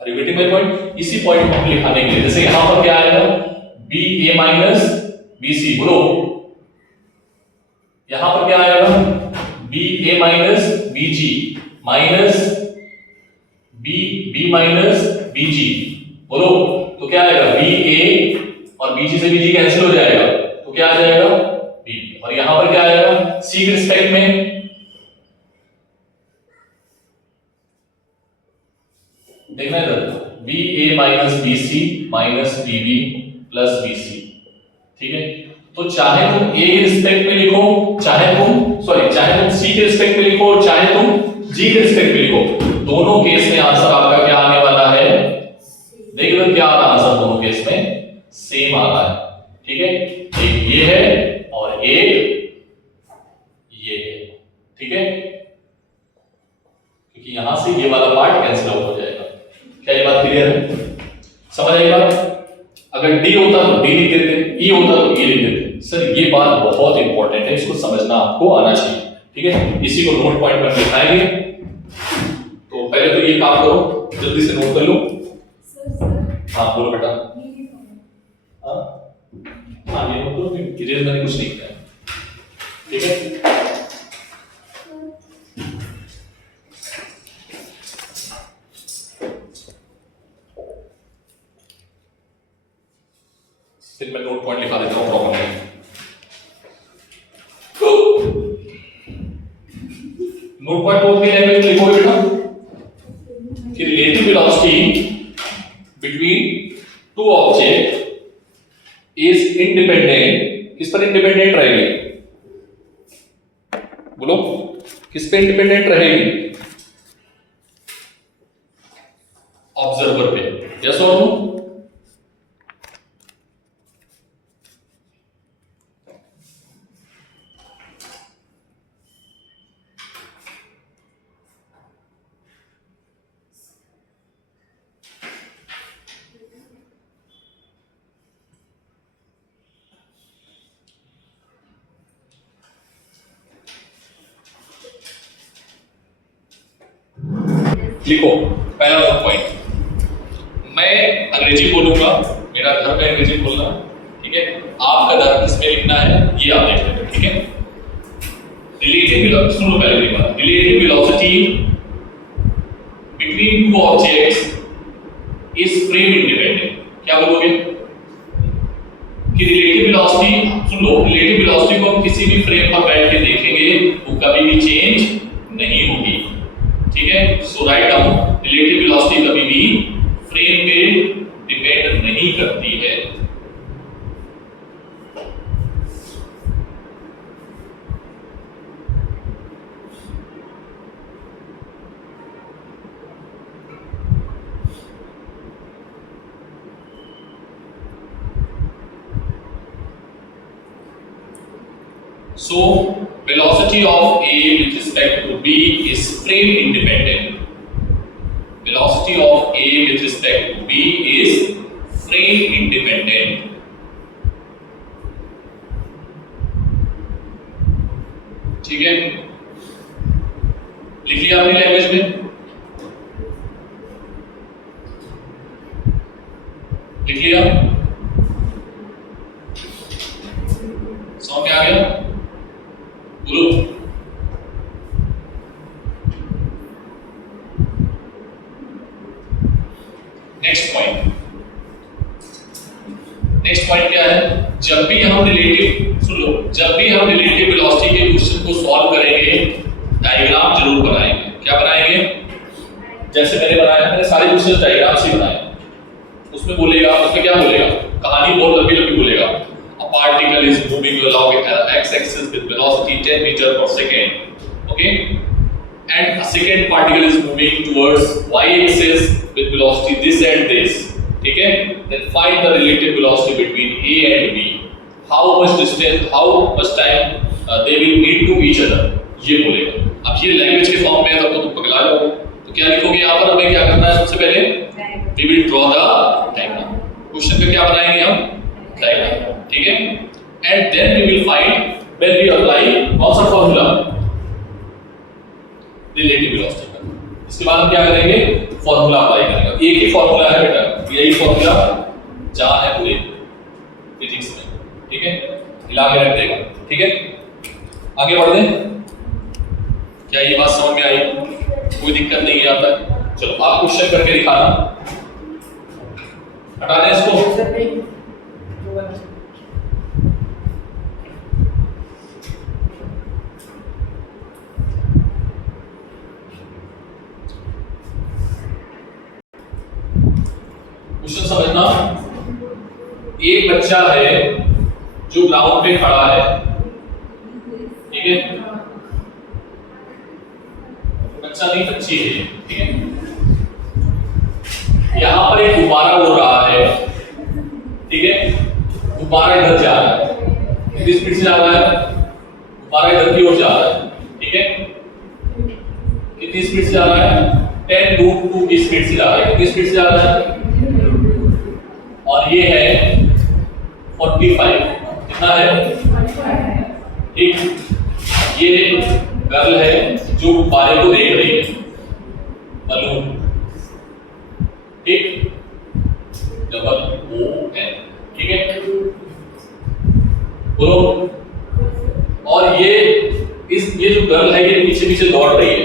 Are you getting my point, इसी पॉइंट को हम लिखाने के लिए, जैसे यहां पर क्या आएगा, बी ए माइनस बी सी, बोलो यहां पर क्या आएगा, b a minus B ji minus B minus B जी, बोलो तो क्या आएगा, बी ए और बी जी से बी जी कैंसिल हो जाएगा, तो क्या आ जाएगा, बी। और यहां पर क्या आएगा, सी के रिस्पेक्ट में, देखना इधर, b a minus b c minus b b plus b c, ठीक है। तो चाहे तुम ए के रिस्पेक्ट में लिखो, चाहे तुम सी के रिस्पेक्ट में लिखो, चाहे तुम जी के रिस्पेक्ट में लिखो, दोनों केस में आंसर आपका क्या आने वाला है, देख लो क्या आ रहा आंसर, दोनों केस में सेम आ रहा है, ठीक है। एक ये है और एक ये है, ठीक है, क्योंकि यहां से ये वाला पार्ट कैंसिल आउट हो जाएगा। क्या ये बात क्लियर है, समझ आई बात? अगर डी होता तो डी लिख देते, ई होता तो ई लिख देते। सर ये बात बहुत इंपॉर्टेंट है, इसको समझना आपको आना चाहिए, ठीक है। इसी को नोट पॉइंट पर लिखाएंगे, तो पहले तो ये काम करो, जल्दी से नोट कर लो। हाँ बोलो बेटा, हाँ ये नोट करो, इरेज मैंने कुछ नहीं किया, ठीक है। फिर मैं नोट पॉइंट लिखा देता हूँ प्रॉब्लम में। नोट पॉइंट को अपनी लैंग्वेज में लिखोगे बेटा कि relative velocity between two object is independent. किस पर इंडिपेंडेंट रहेगी? बोलो, किस पे इंडिपेंडेंट रहेगी? ऑब्जर्वर पे। यस और नो? लिखो पहला नोट पॉइंट। मैं अंग्रेजी बोलूंगा, मेरा धर्म है अंग्रेजी बोलना, ठीक है। आपका धर्म किसमें लिखना है ये आप देख लेना, ठीक है। रिलेटिव वेलोसिटी, सुन लो पहले मेरी बात। Relative velocity between two objects is frame independent. क्या बोलोगे कि रिलेटिव वेलोसिटी, सुन लो, रिलेटिव वेलोसिटी को हम किसी भी फ्रेम पर बैठ के देखेंगे वो कभी भी चेंज नहीं होगी, ठीक है। सो राइट डाउन, रिलेटिव वेलोसिटी कभी भी फ्रेम पे डिपेंड नहीं करती है। So velocity of A with respect to B is frame independent. Velocity of A with respect to B is frame independent. ठीक है, लिख लिया अपनी लैंग्वेज में? लिख लिया? समझ में आ गया? बोलो। नेक्स्ट पॉइंट, नेक्स्ट पॉइंट क्या है? जब भी हम रिलेटिव, सुन लो, जब भी हम रिलेटिव वेलोसिटी के क्वेश्चन को सॉल्व करेंगे डायग्राम जरूर बनाएंगे। क्या बनाएंगे? जैसे मैंने बनाया, मैंने सारे क्वेश्चन डायग्राम से बनाए। उसमें बोलेगा, उसमें क्या बोलेगा? कहानी बहुत लंबी लंबी बोलेगा। A particle is moving along x-axis with velocity 10 meter per second, okay, and a second particle is moving towards y-axis with velocity this and this, ठीक है। Then find the relative velocity between A and B. How much distance, how much time they will need to each other, ये बोलेगा। अब ये language के form में है, तब तो तुम पगला जाओगे। तो क्या लिखोगे यहाँ पर? हमें क्या करना है? सबसे पहले we will draw the diagram। Question पे क्या बनाएंगे हम? डायग्राम, ठीक है। And then we will find when we apply कौन सा फॉर्मूला? रिलेटिव वेलोसिटी का। इसके बाद हम क्या करेंगे? फॉर्मूला अप्लाई करेंगे। एक ही फॉर्मूला है बेटा, यही फॉर्मूला जहां है पूरे फिजिक्स में, ठीक है। हिला के रख देगा, ठीक है। आगे बढ़ दें। क्या ये बात समझ में आई? कोई दिक्कत नहीं है यहाँ तक? चलो आप क्वेश्चन करके दिखाना। हटा दें इसको। क्वेश्चन समझना। एक बच्चा है जो ग्राउंड पे खड़ा है, ठीक है। बच्चा नहीं, बच्ची है, ठीक है। यहां पर एक गुब्बारा उड़ रहा है, ठीक है। गुब्बारा इधर जा रहा है, कितनी स्पीड से जा रहा है? गुब्बारा इधर की ओर जा रहा है, ठीक है। कितनी स्पीड से जा रहा है? 10√2 की स्पीड से जा रहा है। कितनी स्पीड से जा रहा है? और ये है 45। कितना है? ठीक। ये गर्ल है जो गुब्बारे को देख रही है, बलून, ठीक। ON, ठीक है। बोलो। और ये ये जो गर्ल है ये पीछे पीछे दौड़ रही है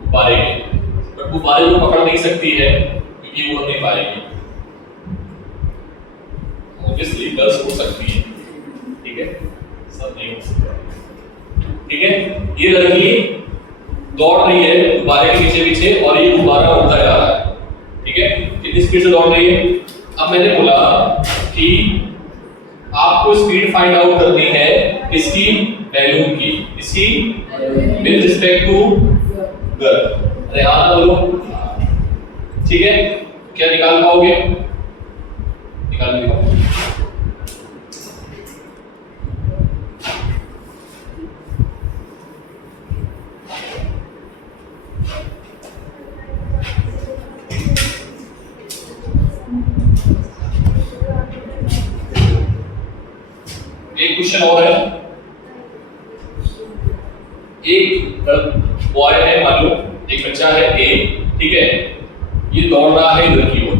गुब्बारे के, बट गुब्बारे को पकड़ नहीं सकती है क्योंकि वो नहीं पाएगी। ऑब्वियसली गर्ल्स हो सकती है, ठीक है, सब नहीं हो सकता, ठीक है। ये लड़की दौड़ रही है गुब्बारे के पीछे पीछे और ये गुब्बारा उड़ता जा रहा है, ठीक है। कितनी स्पीड से दौड़ रही है? अब मैंने बोला कि आपको स्पीड फाइंड आउट करनी है किसकी? बैलून की। इसकी विद रिस्पेक्ट टू गर्ल। अरे हाँ बोलो, ठीक है। क्या निकाल पाओगे? निकाल लो। एक क्वेश्चन और है। एक बॉय है, मान लो एक बच्चा है ए, ठीक है। ये दौड़ रहा है इधर की ओर,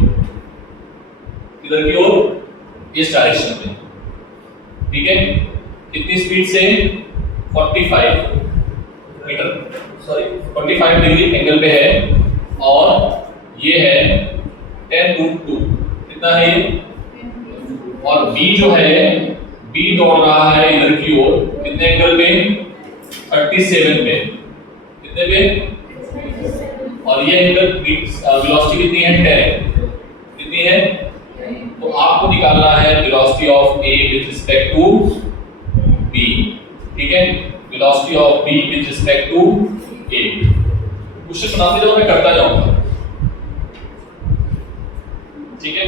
इधर की ओर इस डायरेक्शन में, ठीक है। कितनी स्पीड से? 45 मीटर, सॉरी 45 डिग्री एंगल पे है और ये है 10√2। कितना है ये? और बी जो है, बी दौड़ रहा है इधर की ओर कितने एंगल पे? 37 पे। कितने पे? और ये एंगल वेलोसिटी कितनी है? 10। कितनी है? तो आपको निकालना है velocity of A with respect to B, ठीक है। Velocity of B with respect to A. Question बनाते जाओ, मैं करता जाऊंगा, ठीक है।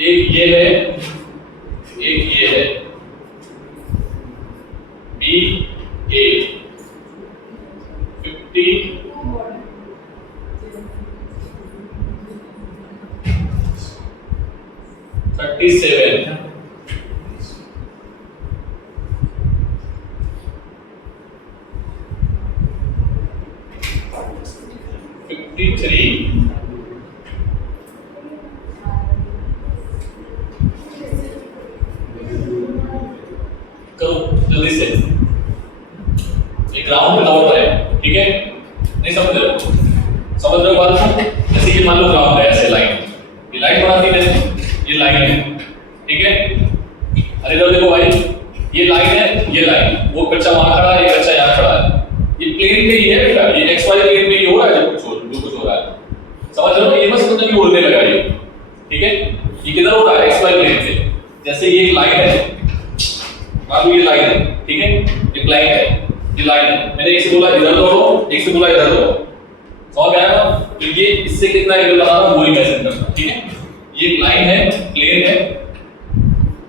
एक ये है, एक ये है, बी ए 50 37 53 करो जल्दी से। ये ग्राउंड पे दौड़ रहा है, ठीक है। नहीं समझ रहे हो? समझ रहे हो बात? जैसे ये मान लो ग्राउंड है, ऐसे लाइन, ये लाइन बनाती है, ये लाइन है, ठीक है। अरे इधर देखो भाई, ये लाइन है, ये लाइन, वो बच्चा वहां खड़ा है, ये बच्चा यहाँ खड़ा है। ये प्लेन पे ही है बेटा, ये एक्स वाई प्लेन पे ही हो रहा है जो कुछ हो रहा है। समझ रहे हो? ये मत समझो कि उड़ने लगा ये, ठीक है। ये किधर हो रहा है? एक्स वाई प्लेन पे। जैसे ये एक लाइन है, मान लो ये लाइन है, ठीक है, एक लाइन है, ये लाइन है। मैंने एक से बोला इधर दौड़ो, एक से बोला इधर दौड़ो, समझ गया ना? तो ये इससे कितना एंगल बना रहा है वो इमेजिन करना, ठीक है। ये एक लाइन है, प्लेन है,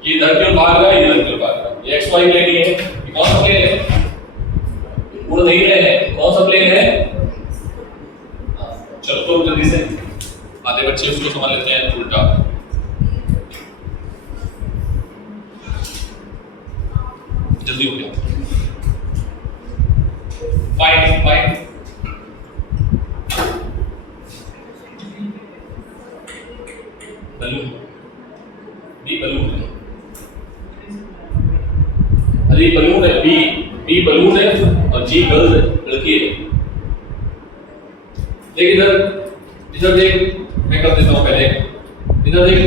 ये इधर की ओर भाग रहा है, इधर की ओर भाग रहा है। ये एक्स वाई प्लेन ही है। ये कौन सा प्लेन है? उड़ नहीं रहे हैं, कौन सा प्लेन है? चलो तो जल्दी से, आधे बच्चे उसको समझ लेते हैं उल्टा। जल्दी हो गया। फाइंड बलून, बी बलून है। अरे बलून है, बी बलून है और जी गर्ल है, लड़की है। देख इधर देख, मैं कर देता हूं पहले, इधर देख।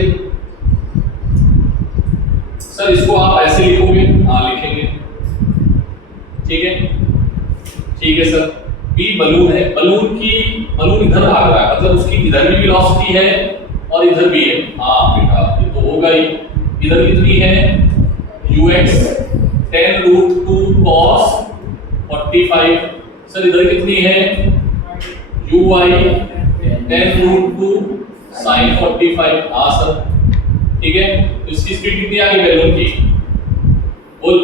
सर इसको आप ऐसे लिखोगे? हाँ लिखेंगे, ठीक है, ठीक है सर। बी बलून है, बलून इधर भाग रहा है, मतलब उसकी इधर भी वेलोसिटी है और इधर भी है। हाँ बेटा ये तो होगा ही। इधर कितनी है? ux 10√2 cos 45। सर इधर कितनी है? uy 10√2 sin 45। हाँ सर, ठीक है। तो इसकी स्पीड कितनी आ गई बैलून की? बोल,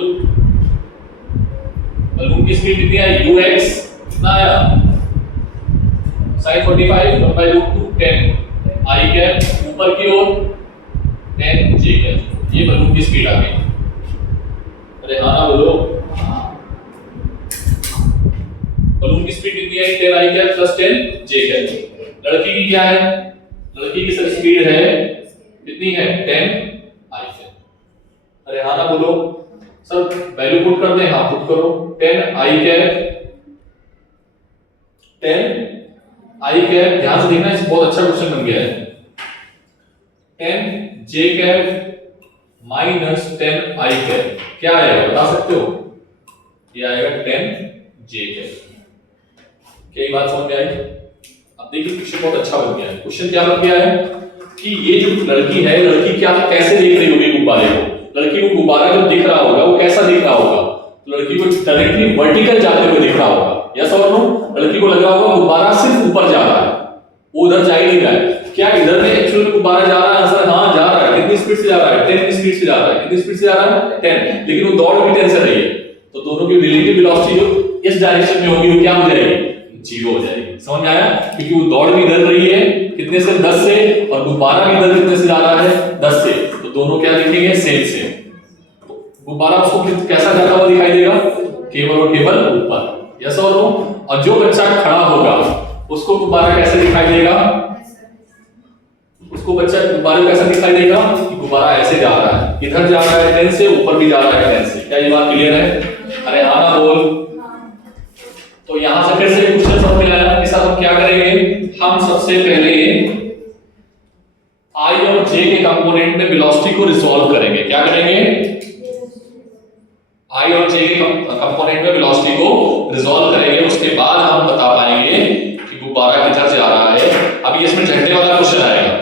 बैलून की स्पीड कितनी आई? ux कितना आया? sin 45 1/√2 10 i कैप ऊपर की ओर 10 j कैप। ये बैलून की स्पीड आ गई। अरे हाँ ना बोलो, बैलून की स्पीड कितनी आई? 10 i cap plus 10 j cap. लड़की की क्या है? लड़की की सर स्पीड है कितनी है? 10 i कैप। अरे हाँ ना बोलो, सर वैल्यू पुट कर दें, हाँ पुट करो। 10 आई कैप, 10 आई कैप, ध्यान से देखना, इस बहुत अच्छा क्वेश्चन बन गया है। 10 जे कैप माइनस 10 आई कैप क्या आएगा बता सकते हो? ये आएगा 10 जे कैप। क्या ये बात समझ में आई? अब देखिए क्वेश्चन बहुत अच्छा बन गया है। क्वेश्चन क्या बन गया है कि ये जो लड़की है, लड़की क्या कैसे देख रही होगी गुब्बारे को? लड़की को गुब्बारा जो दिख रहा होगा वो कैसा दिख रहा होगा? लड़की को डायरेक्टली वर्टिकल जाते हुए दिख रहा होगा, यस और नो? लड़की को लग रहा होगा गुब्बारा सिर्फ ऊपर जा रहा है, वो उधर जा ही नहीं रहा है। क्या इधर में एक्चुअली गुब्बारा जा रहा है? आंसर हाँ जा रहा है। कितनी स्पीड से जा रहा है? 10 की स्पीड से जा रहा है। कितनी स्पीड से जा रहा है? 10। लेकिन वो दौड़ भी 10 से रही है, तो दोनों की रिलेटिव वेलोसिटी जो इस डायरेक्शन में होगी वो क्या हो जाएगी? 0 हो जाएगी। समझ में आया? क्योंकि वो दौड़ भी इधर रही है कितने से? 10 से, और गुब्बारा भी इधर कितने से जा रहा है? 10 से, तो दोनों क्या दिखेंगे? Same same. गुब्बारा उसको कैसा जाता हुआ दिखाई देगा? केवल और केवल ऊपर, यस और नो? और जो बच्चा खड़ा होगा उसको गुब्बारा कैसे दिखाई देगा? उसको बच्चा गुब्बारे कैसा दिखाई देगा कि गुब्बारा ऐसे जा रहा है, इधर जा रहा है 10 से, ऊपर भी जा रहा है 10 से। क्या ये बात क्लियर है? अरे हाँ ना बोल। तो यहां से फिर से क्वेश्चन समझ में आया कि सर हम क्या करेंगे? हम सबसे पहले आई और जे के कंपोनेंट में वेलोसिटी को रिजॉल्व करेंगे। क्या करेंगे? आई और जे के कंपोनेंट में वेलोसिटी को रिजॉल्व करेंगे। उसके बाद हम बता पाएंगे कि गुब्बारा किधर जा रहा है। अभी इसमें झंडे वाला क्वेश्चन आएगा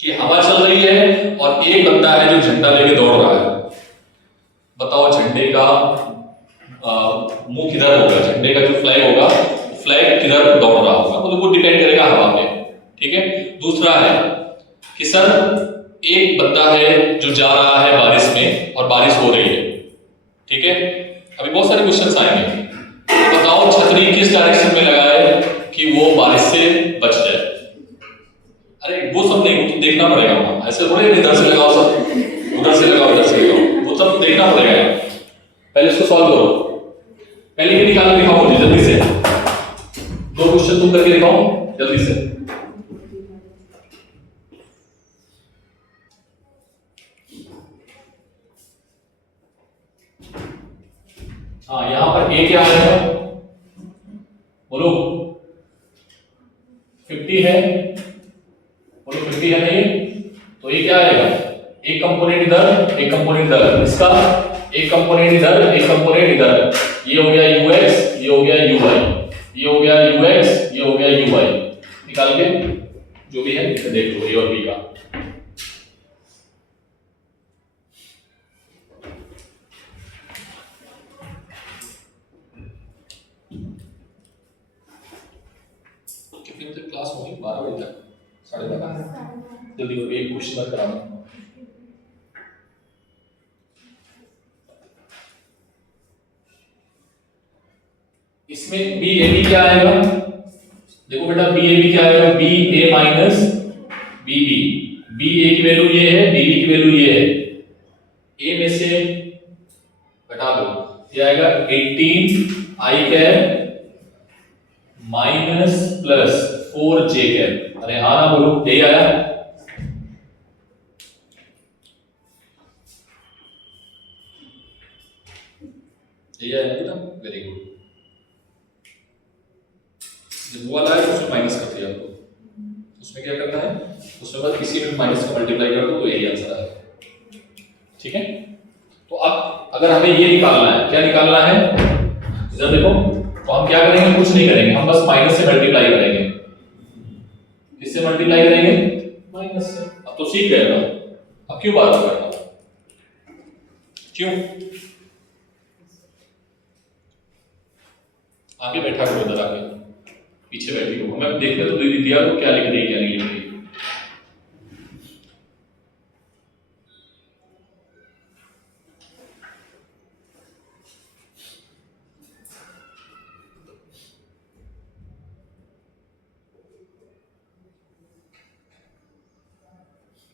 कि हवा चल रही है और एक बंदा है जो झंडा लेके दौड़ रहा है। बताओ झंडे का मुंह किधर होगा? झंडे का जो फ्लैग होगा, फ्लैग किधर दौड़ रहा होगा, मतलब वो डिपेंड करेगा हवा पे। ठीक है। दूसरा है कि सर एक बंदा है जो जा रहा है बारिश में और बारिश हो रही है। ठीक है। अभी बहुत सारे क्वेश्चंस आएंगे, तो बताओ छतरी किस डायरेक्शन में लगाए कि वो बारिश से बच जाए? अरे वो सब नहीं, तो देखना पड़ेगा वहां, ऐसे थोड़े इधर से लगाओ सब, उधर से लगाओ, उधर से लगाओ, वो सब देखना पड़ेगा। पहले इसको सॉल्व करो। पहले भी निकाल के दिखाओ मुझे जल्दी से, 2 क्वेश्चन तुम करके दिखाओ जल्दी से। हाँ यहां पर ए क्या आएगा? बोलो 50 है, बोलो 50 है नहीं, तो ये क्या आएगा? एक कंपोनेंट इधर, एक कंपोनेंट इधर, इसका एक कंपोनेंट इधर, एक कंपोनेंट इधर। ये हो गया ux, ये हो गया uy, ये हो गया ux, ये हो गया uy। निकाल के जो भी है देख लो, ए और बी का। कितने बजे क्लास होगी? 12 बजे तक, 12:30। जल्दी करो, एक क्वेश्चन मत कराना। इसमें बी ए बी क्या आएगा? देखो बेटा बी ए बी क्या आएगा? B a minus b B. B ए की वैल्यू ये है, बी बी की वैल्यू ये है। ए में से घटा दो, ये आएगा 18 आई कैप माइनस प्लस 4 जे कैप। अरे हाँ ना बोलो, यही आया। यही आया बेटा, वेरी गुड। जब वो वाला है तो उसमें माइनस कर दिया, तो उसमें क्या करना है? उसमें बस किसी में माइनस का मल्टीप्लाई कर दो, तो यही आंसर आएगा। ठीक है। तो अब अगर हमें ये निकालना है, क्या निकालना है? इधर देखो, तो हम क्या करेंगे? कुछ नहीं करेंगे, हम बस माइनस से मल्टीप्लाई करेंगे। किससे मल्टीप्लाई करेंगे? माइनस से। अब तो सीख गए ना, अब क्यों बात करना? क्यों? आगे बैठा करो, इधर आगे, पीछे बैठी हो। हमें देखने तो दीदी दिया तो क्या लिख रही है क्या नहीं लिख रही।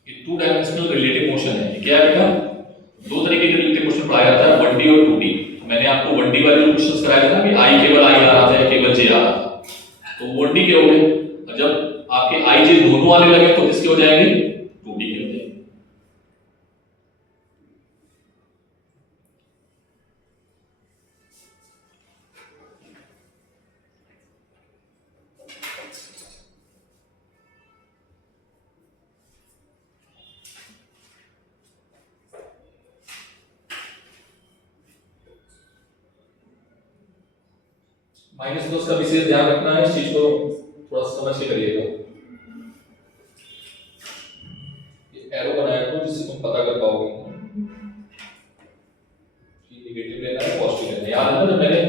ये 2 डायमेंशनल रिलेटिव मोशन है। क्या है बेटा? 2 तरीके के रिलेटिव मोशन पढ़ाया जाता है, 1D और 2D। मैंने आपको 1D वाले जो क्वेश्चंस कराए थे ना, कि आई केवल आई आ रहा था या केवल जे आ रहा था, तो 1D के हो गए। और जब आपके आई जे दोनों आने लगे तो किसके हो जाएंगे? 2D के हो जाएंगे। माइनस का विशेष ध्यान रखना है, इस चीज को थोड़ा समझ के करिएगा। एरो बनाया तो जिससे तुम पता कर पाओगे कि नेगेटिव लेना है पॉजिटिव लेना है। याद है ना जब मैंने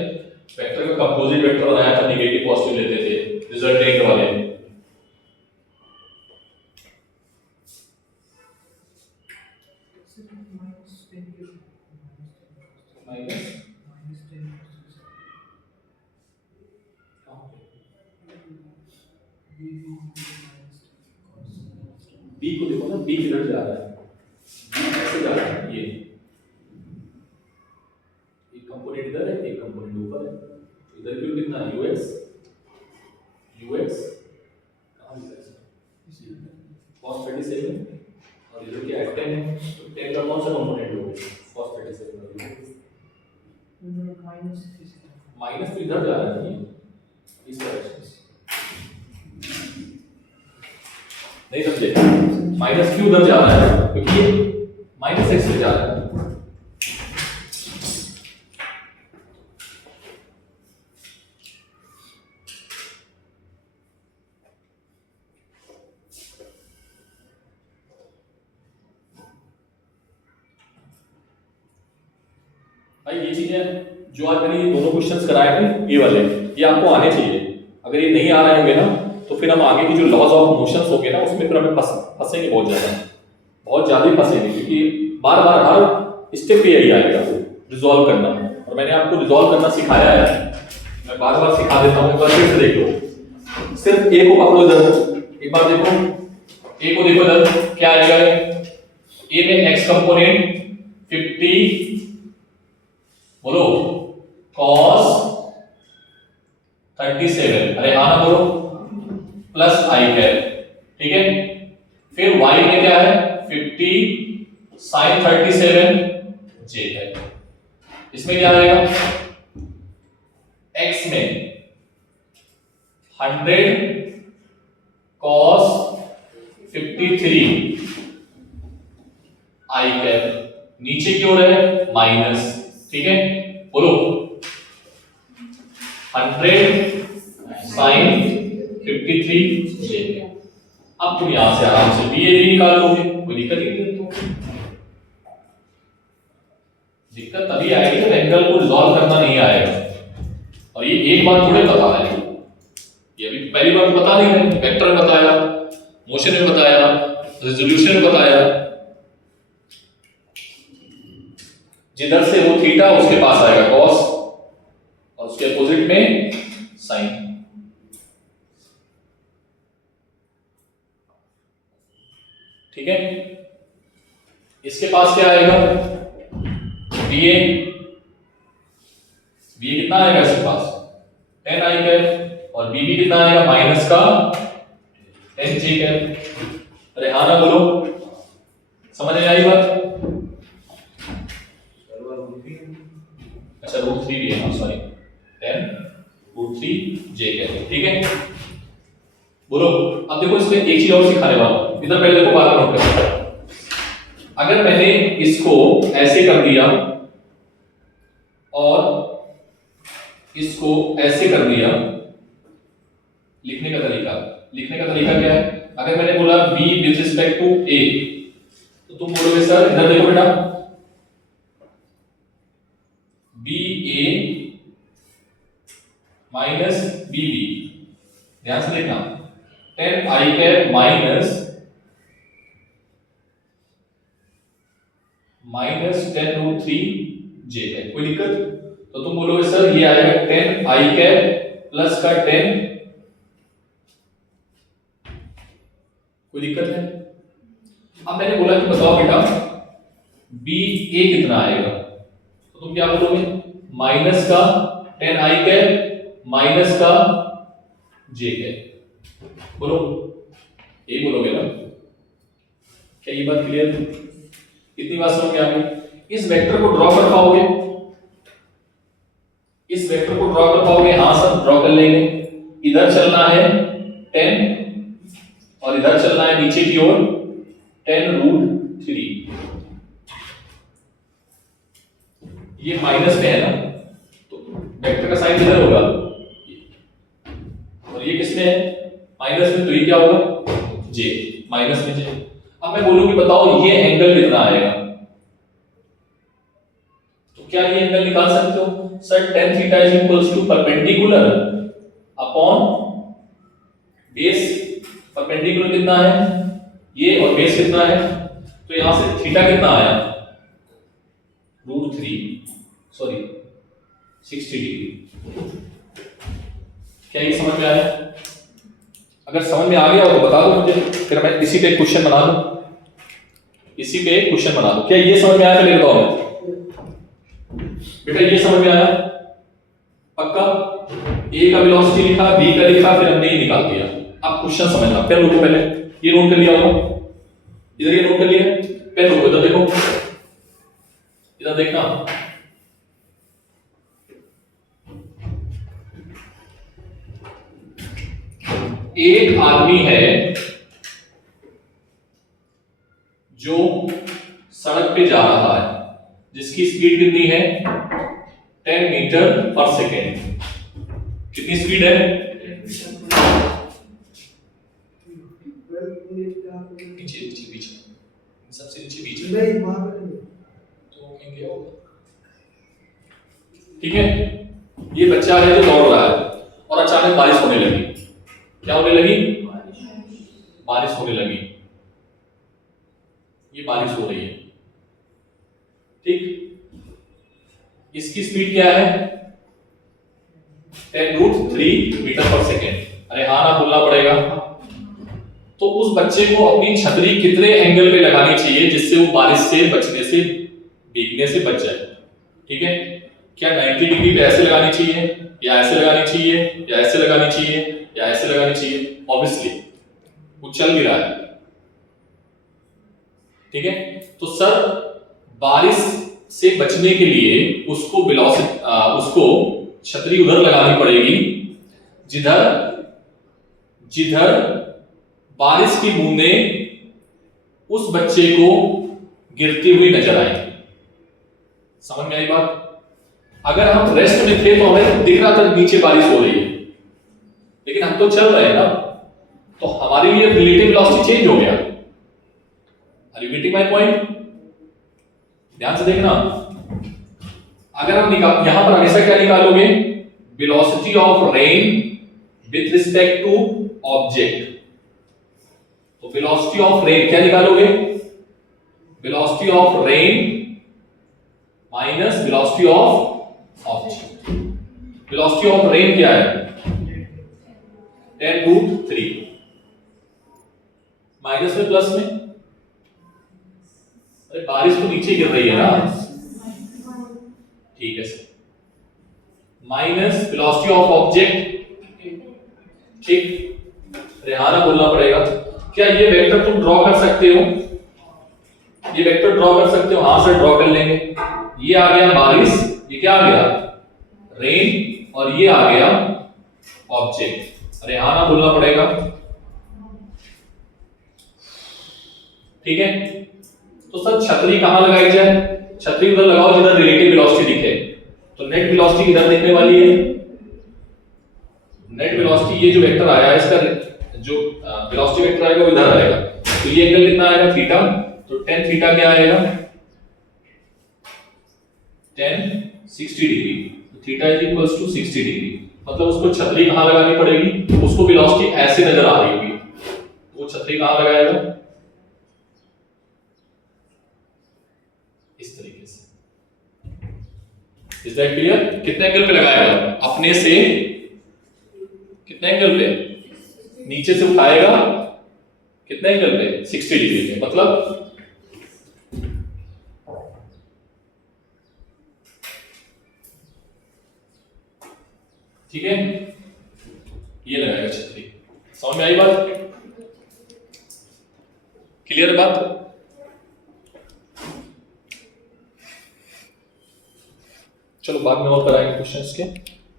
वेक्टर का कंपोजिट वेक्टर बनाया था, नेगेटिव पॉजिटिव लेते थे रिजल्टेंट वाले। बी को देखो ना, बी किधर जा रहा है, ऐसे जा रहा है। ये एक कंपोनेंट इधर है, एक कंपोनेंट ऊपर है। इधर क्यों कितना है यूएक्स, यूएक्स कहां लिखा है cos 37 और इधर क्या है 10 है, तो 10 का कौन सा कंपोनेंट होगा cos 37 माइनस तो इधर जा रहा है इस डायरेक्शन से, नहीं समझे? माइनस क्यों उधर जा रहा है, क्योंकि ये माइनस एक्स से जा रहा है। भाई ये चीजें जो आज मैंने ये दोनों क्वेश्चंस कराए थे, ये वाले ये आपको आने चाहिए। अगर ये नहीं आ रहे होंगे ना तो फिर हम आगे की जो लॉज ऑफ मोशंस होंगे ना उसमें फिर हमें फंसेंगे बहुत ज्यादा फंसेंगे, क्योंकि बार बार हर स्टेप पे यही आएगा रिजॉल्व करना। और मैंने आपको रिजॉल्व करना सिखाया है, मैं बार बार सिखा देता हूँ, एक बार फिर से देख लो। सिर्फ ए को पकड़ो इधर, एक बार देखो ए को, देखो इधर क्या आएगा। ए में एक्स कंपोनेंट 50 बोलो cos 37, अरे हाँ ना बोलो, प्लस आई कैप, ठीक है। फिर y में क्या है 50 sin 37 j है। इसमें क्या आएगा x में 100 cos 53 आई कैप, नीचे की ओर है माइनस, ठीक है। बोलो 100 sin 53 j। अब तुम यहां से आराम से बी ए बी निकाल लोगे, कोई दिक्कत ही नहीं है। दिक्कत तभी आएगी जब एंगल को रिजॉल्व करना नहीं आएगा। और ये एक बार थोड़े बता रहे हैं, ये भी पहली बार बता नहीं है। वेक्टर में बताया, मोशन में बताया, रेजोल्यूशन में बताया, जिधर से वो थीटा उसके पास आएगा कॉस, और उसके अपोजिट में साइन। ठीक है, इसके पास क्या आएगा बीए, बीए कितना आएगा इसके पास 10 आई कैप, और बीबी कितना आएगा माइनस का 10 जी कैप। अरे हाँ ना बोलो, समझ में आई बात? अच्छा √3 भी है, सॉरी 10 √3 जे कैप, ठीक है। बोलो अब देखो इसमें एक चीज और सिखाने वाला हूं, इधर पहले देखो बात नोट करो। अगर मैंने इसको ऐसे कर दिया और इसको ऐसे कर दिया, लिखने का तरीका क्या है? अगर मैंने बोला b with respect to a, तो तुम बोलोगे सर इधर देखो बेटा, ba माइनस bb, ध्यान से देखना, 10 आई कैप माइनस 10 √3 जे कैप, कोई दिक्कत? तो तुम बोलोगे सर ये आएगा 10 आई कैप प्लस का 10, कोई दिक्कत है? अब मैंने बोला कि बताओ बेटा बी ए कितना आएगा, तो तुम क्या बोलोगे माइनस का 10 आई कैप माइनस का जे कैप, बोलो ए बोलोगे ना? क्या ये बात क्लियर? कितनी बात समझ में आ गई? इस वेक्टर को ड्रॉ कर पाओगे? इस वेक्टर को ड्रॉ कर पाओगे? हाँ सर ड्रॉ कर लेंगे। इधर चलना है 10 और इधर चलना है नीचे की ओर 10 √3। ये माइनस में है ना, तो वेक्टर का साइन इधर होगा, माइनस में तो ये क्या होगा जे, माइनस में जे। अब मैं बोलूं कि बताओ ये एंगल कितना आएगा, तो क्या ये एंगल निकाल सकते हो? Sir tan theta is equals to perpendicular upon base. Perpendicular कितना है ये और बेस कितना है, तो यहां से थीटा कितना आया √3 60 डिग्री। क्या ये समझ में आया? अगर समझ में आ गया हो तो बता दो मुझे, फिर मैं इसी पे एक क्वेश्चन बना दूं, इसी पे एक क्वेश्चन बना दूं। क्या ये समझ में आया? पहले बताओ बेटा, ये समझ में आया पक्का? ए का वेलोसिटी लिखा, बी का लिखा, फिर हमने ये निकाल दिया। अब क्वेश्चन समझना, पेन रोको, पहले ये नोट कर लिया होगा, इधर ये नोट कर लिया, पेन रोको, इधर देखो, इधर देखना। एक आदमी है जो सड़क पे जा रहा है, जिसकी स्पीड कितनी है 10 मीटर पर सेकेंड। कितनी स्पीड है? पीछे पीछे पीछे, सबसे नीचे पीछे तो क्या होगा? ठीक है, ये बच्चा है जो दौड़ रहा है और अचानक बारिश होने लगी। क्या होने लगी? बारिश होने लगी। ये बारिश हो रही है, ठीक। इसकी स्पीड क्या है 10√3 मीटर पर सेकेंड। अरे हाँ ना बोलना पड़ेगा। तो उस बच्चे को अपनी छतरी कितने एंगल पे लगानी चाहिए जिससे वो बारिश से बचने से, भीगने से बच जाए? ठीक है, क्या 90 डिग्री पे ऐसे लगानी चाहिए, या ऐसे लगानी चाहिए, या ऐसे लगानी चाहिए, या ऐसे लगानी चाहिए? ऑब्वियसली वो चल भी रहा है, ठीक है। तो सर बारिश से बचने के लिए उसको वेलोसिटी, उसको छतरी उधर लगानी पड़ेगी जिधर जिधर बारिश की बूंदें उस बच्चे को गिरती हुई नजर आएगी। समझ में आई बात? अगर हम रेस्ट में थे तो हमें दिख रहा था नीचे बारिश हो रही है, लेकिन हम तो चल रहे हैं ना, तो हमारे लिए रिलेटिव वेलोसिटी चेंज हो गया। Are you getting my point? ध्यान से देखना। अगर हम यहां पर हमेशा क्या निकालोगे? Velocity of rain with respect to object. तो वेलोसिटी ऑफ रेन क्या निकालोगे? Velocity of rain minus velocity of object. Velocity of rain क्या है 10√3, माइनस में प्लस में? अरे बारिश तो नीचे गिर रही है ना, ठीक है sir. Minus velocity of object, ठीक। रेहाना बोलना पड़ेगा। क्या ये वेक्टर तुम ड्रॉ कर सकते हो? ये वेक्टर ड्रॉ कर सकते हो? हाँ सर ड्रॉ कर लेंगे। ये आ गया बारिश, ये क्या आ गया रेन, और ये आ गया ऑब्जेक्ट। रेहाना बोलना पड़ेगा, ठीक है। तो सर छतरी कहां लगाई जाए? छतरी उधर लगाओ जिधर रिलेटिव वेलोसिटी दिखे। तो नेट वेलोसिटी किधर दिखने वाली है? नेट वेलोसिटी ये जो वेक्टर आया है इसका जो वेलोसिटी वेक्टर आएगा वो इधर आएगा। तो ये एंगल कितना आएगा थीटा, तो tan थीटा क्या आएगा 10 60 डिग्री। तो theta is equals to 60 degree. मतलब उसको छतरी कहां लगानी पड़ेगी? उसको वेलोसिटी ऐसे नजर आ रही होगी, तो वो छतरी कहां लगाएगा? इस तरीके से। Is that clear? कितने एंगल पे लगाएगा? अपने से कितने एंगल पे? नीचे से उठाएगा कितने एंगल पे 60 डिग्री पे। मतलब ठीक है, ये लगाएगा छतरी। समझ में आई बात? क्लियर बात? चलो बाद में और कराएंगे क्वेश्चंस के,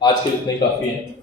आज के लिए इतना ही काफी है।